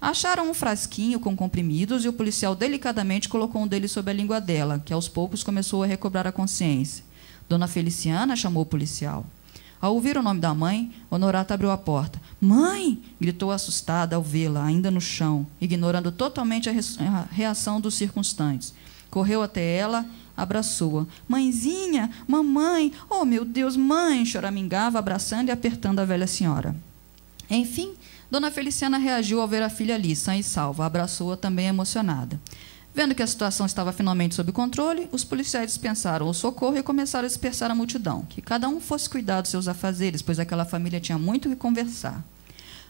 Acharam um frasquinho com comprimidos e o policial delicadamente colocou um deles sob a língua dela, que aos poucos começou a recobrar a consciência. Dona Feliciana chamou o policial. Ao ouvir o nome da mãe, Honorata abriu a porta. Mãe! Gritou assustada ao vê-la, ainda no chão, ignorando totalmente a reação dos circunstantes. Correu até ela, abraçou-a. Mãezinha, mamãe, oh meu Deus, mãe! Choramingava, abraçando e apertando a velha senhora. Enfim, Dona Feliciana reagiu ao ver a filha ali, sã e salva. Abraçou-a também emocionada. Vendo que a situação estava finalmente sob controle, os policiais dispensaram o socorro e começaram a dispersar a multidão, que cada um fosse cuidar dos seus afazeres, pois aquela família tinha muito o que conversar.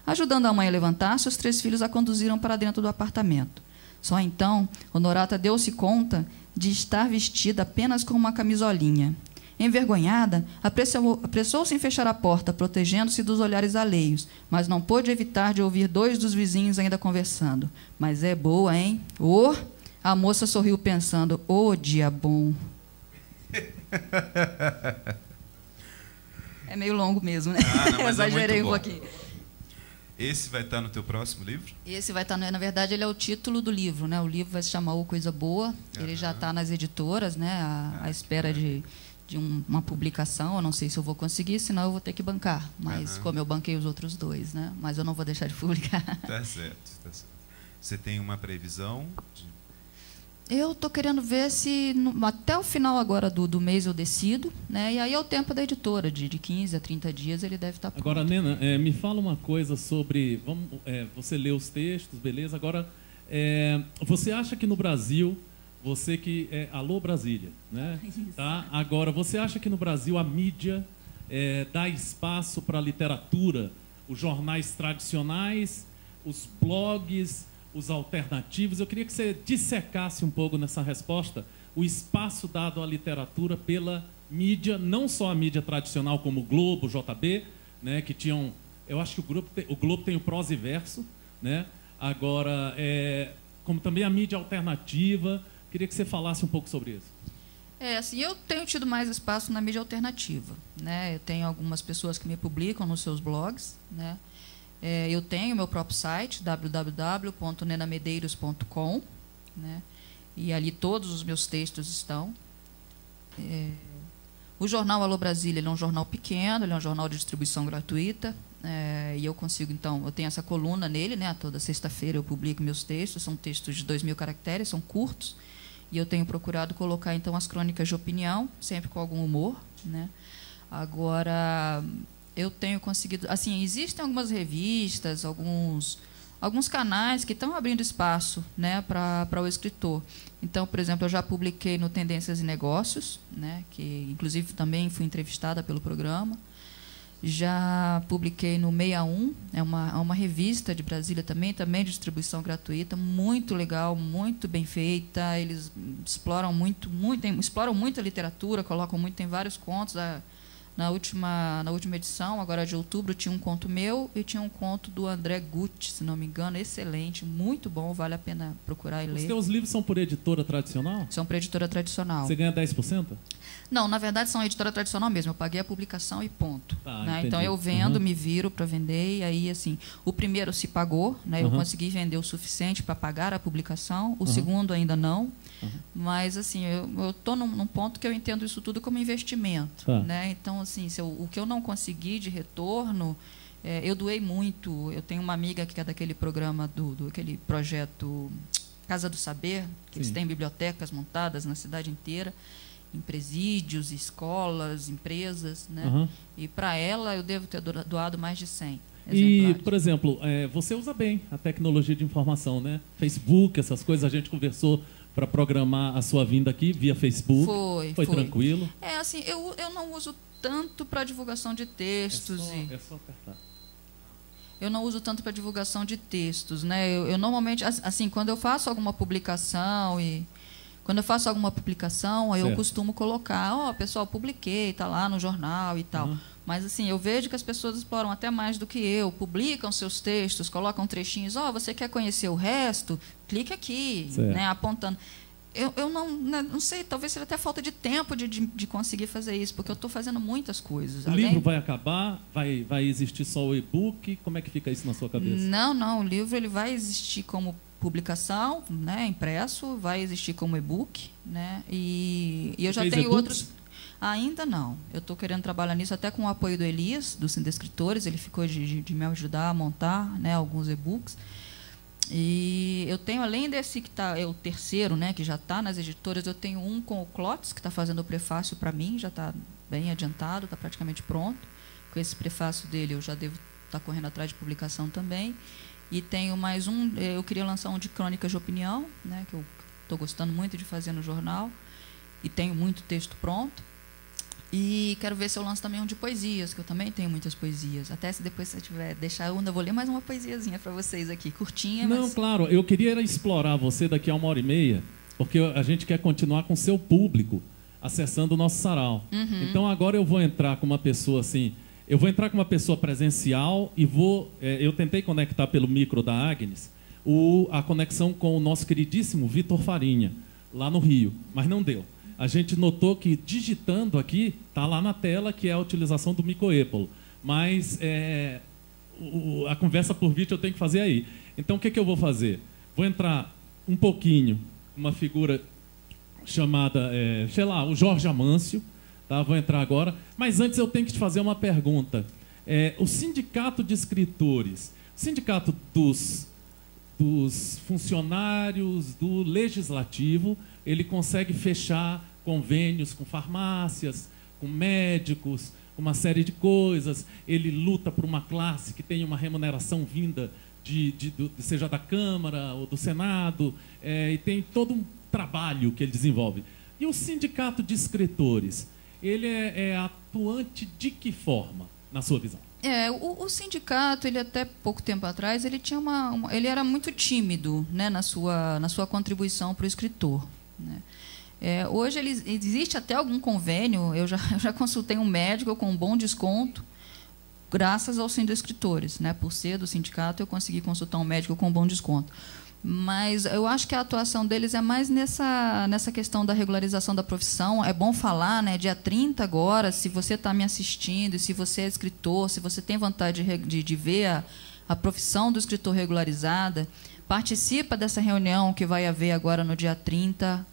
Ajudando a mãe a levantar-se, os 3 filhos a conduziram para dentro do apartamento. Só então, Honorata deu-se conta de estar vestida apenas com uma camisolinha. Envergonhada, apressou-se em fechar a porta, protegendo-se dos olhares alheios, mas não pôde evitar de ouvir 2 dos vizinhos ainda conversando. Mas é boa, hein? Oh! A moça sorriu pensando, oh, dia bom. É meio longo mesmo, né? Não, exagerei um pouquinho. Esse vai estar no teu próximo livro? Esse vai estar, na verdade, ele é o título do livro, né? O livro vai se chamar O Coisa Boa. Ele já está nas editoras, né? À espera de uma publicação. Eu não sei se eu vou conseguir, senão eu vou ter que bancar. Mas como eu banquei os outros 2, né? Mas eu não vou deixar de publicar. Tá certo, tá certo. Você tem uma previsão? Eu estou querendo ver se até o final agora do mês eu decido, né? E aí é o tempo da editora, de 15 a 30 dias ele deve estar pronto. Agora, Nena, me fala uma coisa sobre... você lê os textos, beleza? Agora, você acha que no Brasil, você que... alô, Brasília, né? Tá? Agora, você acha que no Brasil a mídia dá espaço para a literatura, os jornais tradicionais, os blogs, os alternativos? Eu queria que você dissecasse um pouco nessa resposta o espaço dado à literatura pela mídia, não só a mídia tradicional como o Globo, o JB, né, que tinham... Eu acho que o Globo tem o prosa e verso, né? Agora, como também a mídia alternativa. Queria que você falasse um pouco sobre isso. Assim, eu tenho tido mais espaço na mídia alternativa, né? Eu tenho algumas pessoas que me publicam nos seus blogs, né? Eu tenho meu próprio site, www.nenamedeiros.com, né? E ali todos os meus textos estão. O jornal Alô Brasília, ele é um jornal pequeno, ele é um jornal de distribuição gratuita. e eu consigo, então, eu tenho essa coluna nele, né? Toda sexta-feira eu publico meus textos, são textos de 2.000 caracteres, são curtos, e eu tenho procurado colocar, então, as crônicas de opinião, sempre com algum humor, né? Agora, eu tenho conseguido, assim, existem algumas revistas, alguns canais que estão abrindo espaço, né, para o escritor. Então, por exemplo, eu já publiquei no Tendências e Negócios, né, que inclusive também fui entrevistada pelo programa. Já publiquei no 61, é uma revista de Brasília também de distribuição gratuita, muito legal, muito bem feita. Eles exploram muito a literatura, colocam muito, tem vários contos. Na última edição, agora de outubro, tinha um conto meu e tinha um conto do André Gucci, se não me engano, excelente, muito bom, vale a pena procurar e ler. Os teus livros são por editora tradicional? São por editora tradicional. Você ganha 10%? Não, na verdade são editora tradicional mesmo, eu paguei a publicação e ponto. Né? Então eu vendo, me viro para vender, e aí assim, o primeiro se pagou, né? Eu consegui vender o suficiente para pagar a publicação, o segundo ainda não. Mas assim, eu estou num ponto que eu entendo isso tudo como investimento, né? Então assim, o que eu não consegui de retorno, eu doei muito. Eu tenho uma amiga que é daquele programa aquele projeto Casa do Saber, que eles têm bibliotecas montadas na cidade inteira, em presídios, escolas, empresas, né? E para ela eu devo ter doado mais de 100 exemplares. E, por exemplo, você usa bem a tecnologia de informação, né? Facebook, essas coisas, a gente conversou para programar a sua vinda aqui via Facebook. Foi tranquilo? Assim, eu não uso tanto para divulgação de textos. É só apertar. Eu não uso tanto para divulgação de textos, né? Eu normalmente, assim, quando eu faço alguma publicação aí eu costumo colocar, pessoal, publiquei, está lá no jornal e tal. Mas assim, eu vejo que as pessoas exploram até mais do que eu, publicam seus textos, colocam trechinhos, você quer conhecer o resto? Clique aqui, né, apontando. Eu não sei, talvez seja até falta de tempo de conseguir fazer isso, porque eu estou fazendo muitas coisas. O livro vai acabar? Vai existir só o e-book? Como é que fica isso na sua cabeça? Não, o livro ele vai existir como publicação, né, impresso, vai existir como e-book, né, e eu já tenho outros. Ainda não. Eu estou querendo trabalhar nisso até com o apoio do Elias, do Centro de Escritores. Ele ficou de me ajudar a montar, né, alguns e-books. E eu tenho, além desse que é o terceiro, né, que já está nas editoras, eu tenho um com o Clotes, que está fazendo o prefácio para mim, já está bem adiantado, está praticamente pronto. Com esse prefácio dele, eu já devo estar correndo atrás de publicação também. E tenho mais um, eu queria lançar um de crônicas de opinião, né, que eu estou gostando muito de fazer no jornal, e tenho muito texto pronto. E quero ver se eu lanço também um de poesias, que eu também tenho muitas poesias. Até se depois você tiver deixar, eu ainda vou ler mais uma poesiazinha para vocês aqui, curtinha. Não, claro, eu queria explorar você daqui a 1h30, porque a gente quer continuar com o seu público acessando o nosso sarau. Então agora eu vou entrar com uma pessoa assim, eu vou entrar com uma pessoa presencial e eu tentei conectar pelo micro da Agnes a conexão com o nosso queridíssimo Vitor Farinha, lá no Rio, mas não deu. A gente notou que digitando aqui, está lá na tela, que é a utilização do micoépolo. Mas a conversa por vídeo eu tenho que fazer aí. Então, o que eu vou fazer? Vou entrar um pouquinho, uma figura chamada, sei lá, o Jorge Amâncio. Tá? Vou entrar agora. Mas antes eu tenho que te fazer uma pergunta. O Sindicato de Escritores, o Sindicato dos funcionários do Legislativo, ele consegue fechar convênios com farmácias, com médicos, uma série de coisas. Ele luta por uma classe que tenha uma remuneração vinda seja da Câmara ou do Senado, e tem todo um trabalho que ele desenvolve. E o Sindicato de Escritores, ele é atuante de que forma, na sua visão? O sindicato, ele até pouco tempo atrás, ele tinha ele era muito tímido, né, na sua contribuição para o escritor, né? Hoje existe até algum convênio, eu já consultei um médico com um bom desconto, graças ao Sindicato de Escritores, né? Por ser do sindicato, eu consegui consultar um médico com um bom desconto. Mas eu acho que a atuação deles é mais nessa questão da regularização da profissão. É bom falar, né? Dia 30 agora, se você está me assistindo, se você é escritor, se você tem vontade de ver a profissão do escritor regularizada, participa dessa reunião que vai haver agora no dia 30,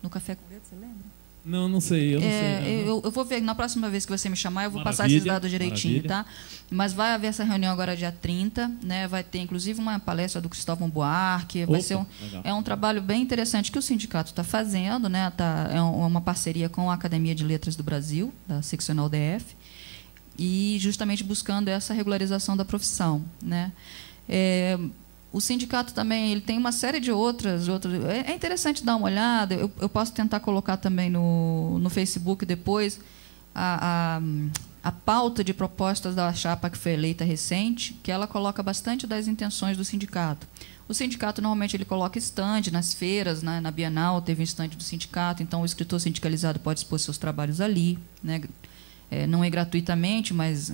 no Café com Leite, você lembra? Não sei, eu não sei. Eu vou ver, na próxima vez que você me chamar, eu vou passar Maravilha, esses dados direitinho, maravilha. tá? Mas vai haver essa reunião agora dia 30, né? Vai ter, inclusive, uma palestra do Cristóvão Buarque. Vai Opa, ser legal. é um trabalho bem interessante que o sindicato está fazendo, né? É uma parceria com a Academia de Letras do Brasil, da seccional DF, e justamente buscando essa regularização da profissão, né? O sindicato também ele tem uma série de outras. É interessante dar uma olhada. Eu posso tentar colocar também no Facebook depois a pauta de propostas da chapa que foi eleita recente, que ela coloca bastante das intenções do sindicato. O sindicato normalmente ele coloca stand nas feiras, né? Na Bienal teve um stand do sindicato, então o escritor sindicalizado pode expor seus trabalhos ali, né? Não é gratuitamente, mas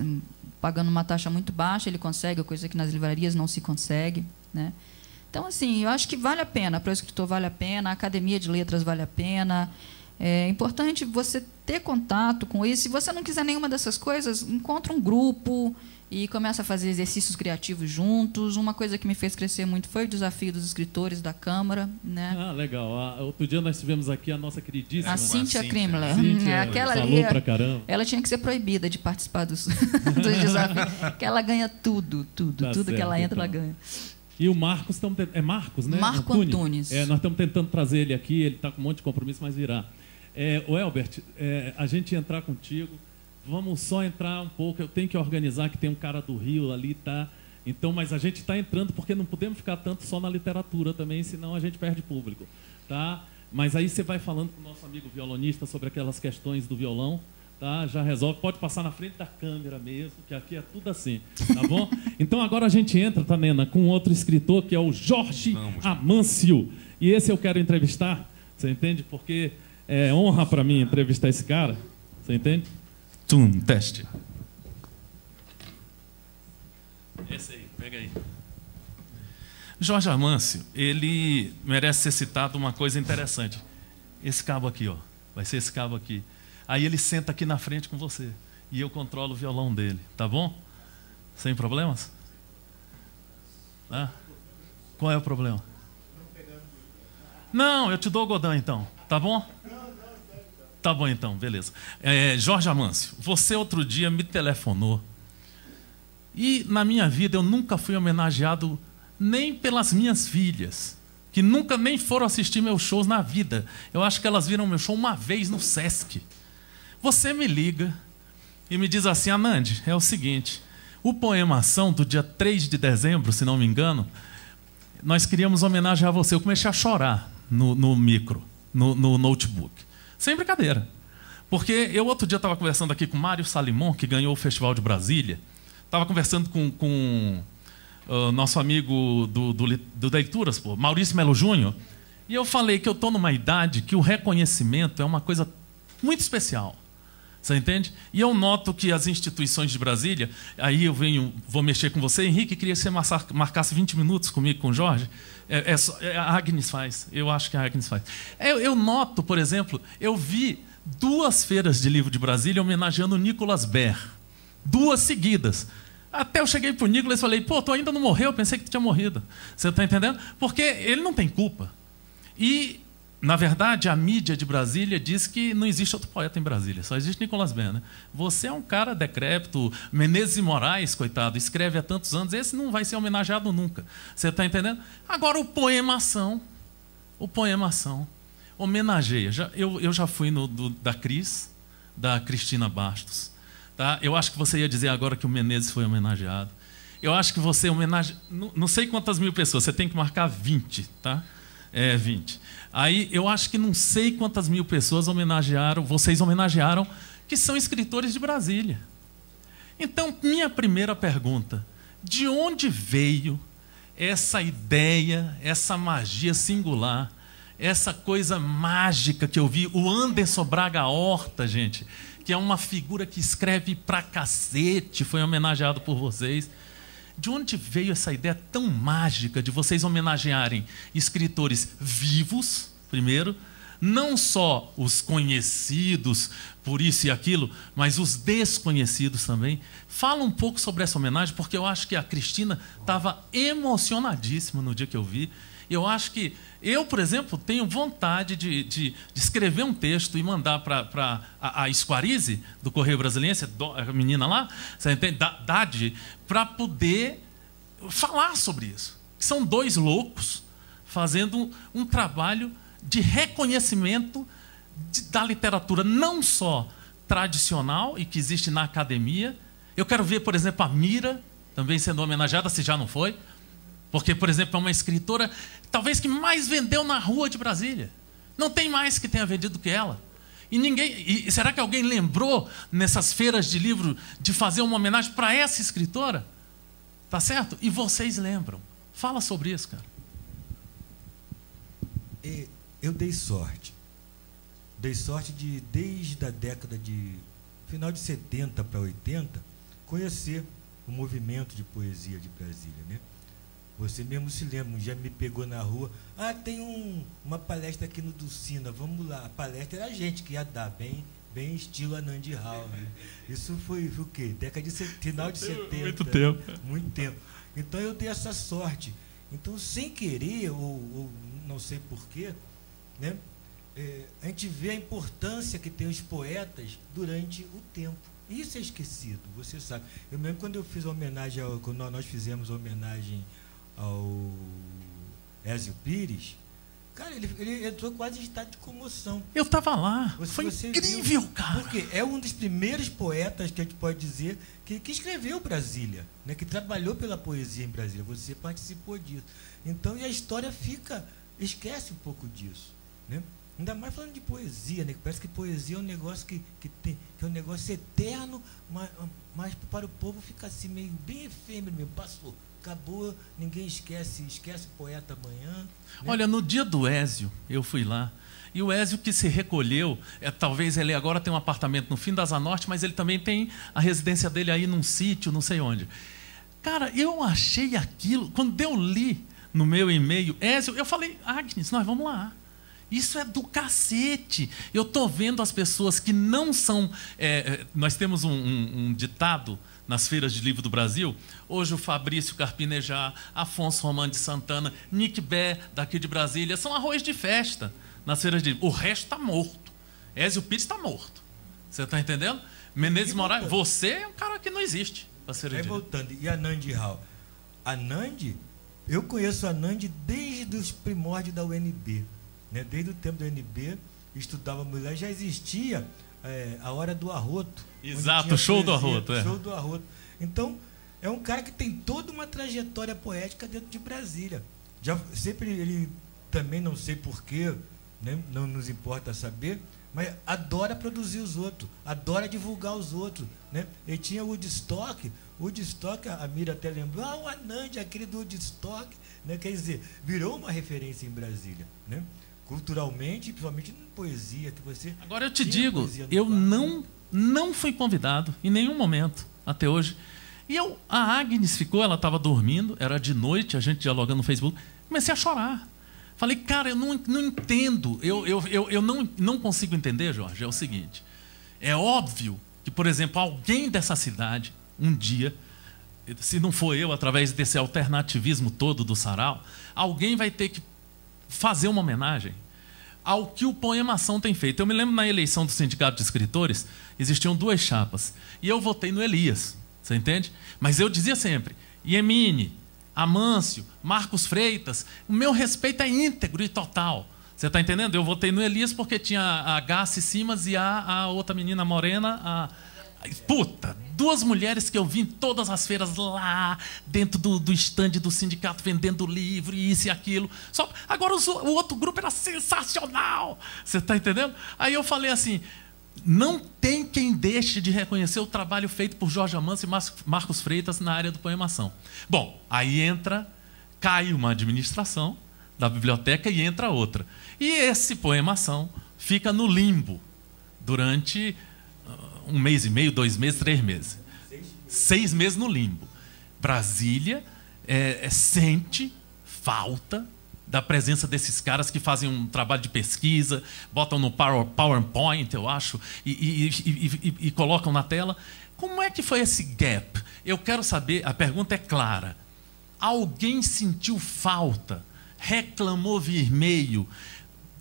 pagando uma taxa muito baixa ele consegue, coisa que nas livrarias não se consegue, né? Então, assim, eu acho que vale a pena, para o escritor vale a pena, a Academia de Letras vale a pena. É importante você ter contato com isso. Se você não quiser nenhuma dessas coisas, encontra um grupo e começa a fazer exercícios criativos juntos. Uma coisa que me fez crescer muito foi o desafio dos escritores da Câmara, né? Ah, legal. Outro dia nós tivemos aqui a nossa queridíssima A Cíntia Krimler. Cíntia, Aquela falou ali, pra caramba. ela tinha que ser proibida de participar dos desafios, porque ela ganha tudo Tá que certo, ela entra, então. ela ganha. E o Marcos, é Marcos, né? Marco Antunes. Nós estamos tentando trazer ele aqui, ele está com um monte de compromisso, mas virá. O Elbert, a gente entrar contigo, vamos só entrar um pouco, eu tenho que organizar, que tem um cara do Rio ali, tá? Então, mas a gente está entrando, porque não podemos ficar tanto só na literatura também, senão a gente perde público, tá? Mas aí você vai falando com o nosso amigo violonista sobre aquelas questões do violão, tá? Já resolve, pode passar na frente da câmera mesmo, que aqui é tudo assim, tá bom? Então agora a gente entra, tá, Nena, com outro escritor, que é o Jorge Amâncio. E esse eu quero entrevistar, você entende? Porque é honra para mim entrevistar esse cara, você entende? Teste. Esse aí, pega aí. Jorge Amâncio, ele merece ser citado uma coisa interessante. Esse cabo aqui, ó, vai ser esse cabo aqui. Aí ele senta aqui na frente com você e eu controlo o violão dele, tá bom? Sem problemas? Ah? Qual é o problema? Não, eu te dou o Godin então, tá bom? Tá bom então, beleza. Jorge Amâncio, você outro dia me telefonou e na minha vida eu nunca fui homenageado nem pelas minhas filhas, que nunca nem foram assistir meus shows na vida. Eu acho que elas viram meu show uma vez no Sesc. Você me liga e me diz assim, Anandi, é o seguinte, o Poemação do dia 3 de dezembro, se não me engano, nós queríamos homenagear você. Eu comecei a chorar no micro, no notebook. Sem brincadeira. Porque eu outro dia estava conversando aqui com Mário Salimon, que ganhou o Festival de Brasília. Estava conversando com o nosso amigo do Leituras, pô, Maurício Melo Júnior. E eu falei que eu estou numa idade que o reconhecimento é uma coisa muito especial. Você entende? E eu noto que as instituições de Brasília, aí eu vou mexer com você, Henrique, queria que você marcasse 20 minutos comigo, com o Jorge. A Agnes faz, eu acho que a Agnes faz. Eu noto, por exemplo, eu vi 2 feiras de livro de Brasília homenageando o Nicolas Ber. 2 seguidas. Até eu cheguei para o Nicolas e falei, pô, tu ainda não morreu, eu pensei que tu tinha morrido. Você está entendendo? Porque ele não tem culpa. E na verdade, a mídia de Brasília diz que não existe outro poeta em Brasília, só existe Nicolas Ben, né? Você é um cara decrépito, Menezes e Moraes, coitado, escreve há tantos anos, esse não vai ser homenageado nunca. Você está entendendo? Agora, o Poemação, homenageia. Eu já fui da Cris, da Cristina Bastos. Tá? Eu acho que você ia dizer agora que o Menezes foi homenageado. Eu acho que você homenageia, não sei quantas mil pessoas, você tem que marcar 20, tá? 20. Aí eu acho que não sei quantas mil pessoas vocês homenagearam, que são escritores de Brasília. Então, minha primeira pergunta, de onde veio essa ideia, essa magia singular, essa coisa mágica que eu vi, o Anderson Braga Horta, gente, que é uma figura que escreve pra cacete, foi homenageado por vocês. De onde veio essa ideia tão mágica de vocês homenagearem escritores vivos, primeiro, não só os conhecidos por isso e aquilo, mas os desconhecidos também. Fala um pouco sobre essa homenagem, porque eu acho que a Cristina estava emocionadíssima no dia que eu vi. Eu acho que eu, por exemplo, tenho vontade de escrever um texto e mandar para a Esquarize, do Correio Brasiliense, a menina lá, você entende? Dade, para poder falar sobre isso. São dois loucos fazendo um trabalho de reconhecimento da literatura, não só tradicional e que existe na academia. Eu quero ver, por exemplo, a Mira também sendo homenageada, se já não foi. Porque, por exemplo, é uma escritora, talvez que mais vendeu na rua de Brasília. Não tem mais que tenha vendido que ela. E será que alguém lembrou, nessas feiras de livro, de fazer uma homenagem para essa escritora? Tá certo? E vocês lembram. Fala sobre isso, cara. Eu dei sorte. Dei sorte de, desde a década de... final de 70 para 80, conhecer o movimento de poesia de Brasília, né? Você mesmo se lembra, já me pegou na rua. Ah, tem uma palestra aqui no Dulcina, vamos lá. A palestra era a gente que ia dar, bem estilo Anandi Hall. Né? Isso foi o quê? Década de final de 70. Muito tempo. Muito tempo. Então eu dei essa sorte. Então, sem querer, ou não sei porquê, né? A gente vê a importância que tem os poetas durante o tempo. Isso é esquecido, você sabe. Eu mesmo, quando eu fiz a homenagem, quando nós fizemos a homenagem ao Ézio Pires, cara, ele entrou quase em estado de comoção. Eu estava lá, foi incrível, viu? cara. Porque é um dos primeiros poetas que a gente pode dizer que escreveu Brasília, né? Que trabalhou pela poesia em Brasília. Você participou disso. Então, e a história esquece um pouco disso, né? Ainda mais falando de poesia, né? Parece que poesia é um negócio que é um negócio eterno, mas para o povo fica assim, meio bem efêmero, meio passou. Acabou, ninguém esquece o poeta amanhã. Né? Olha, no dia do Ézio, eu fui lá, e o Ézio que se recolheu, talvez ele agora tenha um apartamento no fim da Asa Norte, mas ele também tem a residência dele aí num sítio, não sei onde. Cara, eu achei aquilo, quando eu li no meu e-mail, Ézio, eu falei, Agnes, nós vamos lá. Isso é do cacete. Eu estou vendo as pessoas que não são... nós temos um ditado nas feiras de livro do Brasil. Hoje o Fabrício Carpinejar, Afonso Romano de Santana, Nick Bé, daqui de Brasília, são arroz de festa nas feiras de livro. O resto está morto. Ézio Pires está morto. Você está entendendo? Menezes Moraes, você é um cara que não existe. Voltando, e a Anandi Hall? A Nandi, eu conheço a Nandi desde os primórdios da UNB. Né? Desde o tempo da UNB, estudava mulher, já existia a Hora do Arroto. Exato, show do Arroto. Show do Arroto. Então, é um cara que tem toda uma trajetória poética dentro de Brasília. Sempre ele também, não sei porquê, né? Não nos importa saber, mas adora produzir os outros, adora divulgar os outros. Né? Ele tinha o Woodstock, a Mira até lembrou, o Anandi, aquele do Woodstock. Né? Quer dizer, virou uma referência em Brasília. Né? Culturalmente, principalmente em poesia. Que você agora eu te digo, eu não fui convidado em nenhum momento até hoje. E a Agnes ficou, ela estava dormindo, era de noite, a gente dialogando no Facebook, comecei a chorar. Falei, cara, eu não entendo, eu não consigo entender, Jorge, é o seguinte, é óbvio que, por exemplo, alguém dessa cidade, um dia, se não for eu, através desse alternativismo todo do Sarau, alguém vai ter que fazer uma homenagem ao que o Poemação tem feito. Eu me lembro na eleição do Sindicato de Escritores, existiam 2 chapas, e eu votei no Elias, você entende? Mas eu dizia sempre, Iemine, Amâncio, Marcos Freitas, o meu respeito é íntegro e total. Você está entendendo? Eu votei no Elias porque tinha a Gassi Simas e a outra menina morena, puta, 2 mulheres que eu vi em todas as feiras lá, dentro do estande do sindicato, vendendo livro, e isso e aquilo. Agora o outro grupo era sensacional. Você está entendendo? Aí eu falei assim, não tem quem deixe de reconhecer o trabalho feito por Jorge Amâncio e Marcos Freitas na área do Poemação. Bom, aí cai uma administração da biblioteca e entra outra. E esse Poemação fica no limbo durante 1 mês e meio, 2 meses, 3 meses. 6 meses no limbo. Brasília sente falta da presença desses caras que fazem um trabalho de pesquisa, botam no PowerPoint, eu acho, e colocam na tela. Como é que foi esse gap? Eu quero saber, a pergunta é clara. Alguém sentiu falta, reclamou vermelho,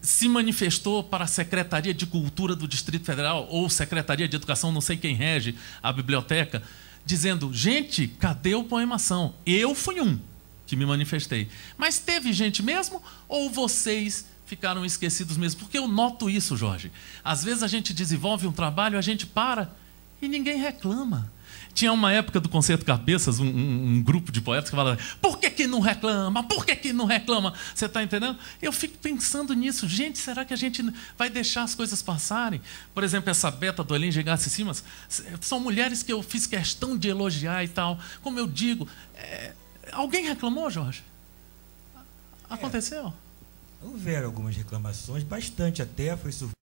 se manifestou para a Secretaria de Cultura do Distrito Federal ou Secretaria de Educação, não sei quem rege a biblioteca, dizendo, gente, cadê o Poemação? Eu fui um que me manifestei. Mas teve gente mesmo ou vocês ficaram esquecidos mesmo? Porque eu noto isso, Jorge. Às vezes a gente desenvolve um trabalho, a gente para e ninguém reclama. Tinha uma época do Concerto Cabeças, um grupo de poetas que falava, por que não reclama? Por que não reclama? Você está entendendo? Eu fico pensando nisso. Gente, será que a gente vai deixar as coisas passarem? Por exemplo, essa Beta do Elim Gegassi Simas, são mulheres que eu fiz questão de elogiar e tal. Como eu digo, alguém reclamou, Jorge? Aconteceu? Houveram algumas reclamações, bastante até, foi surpresa.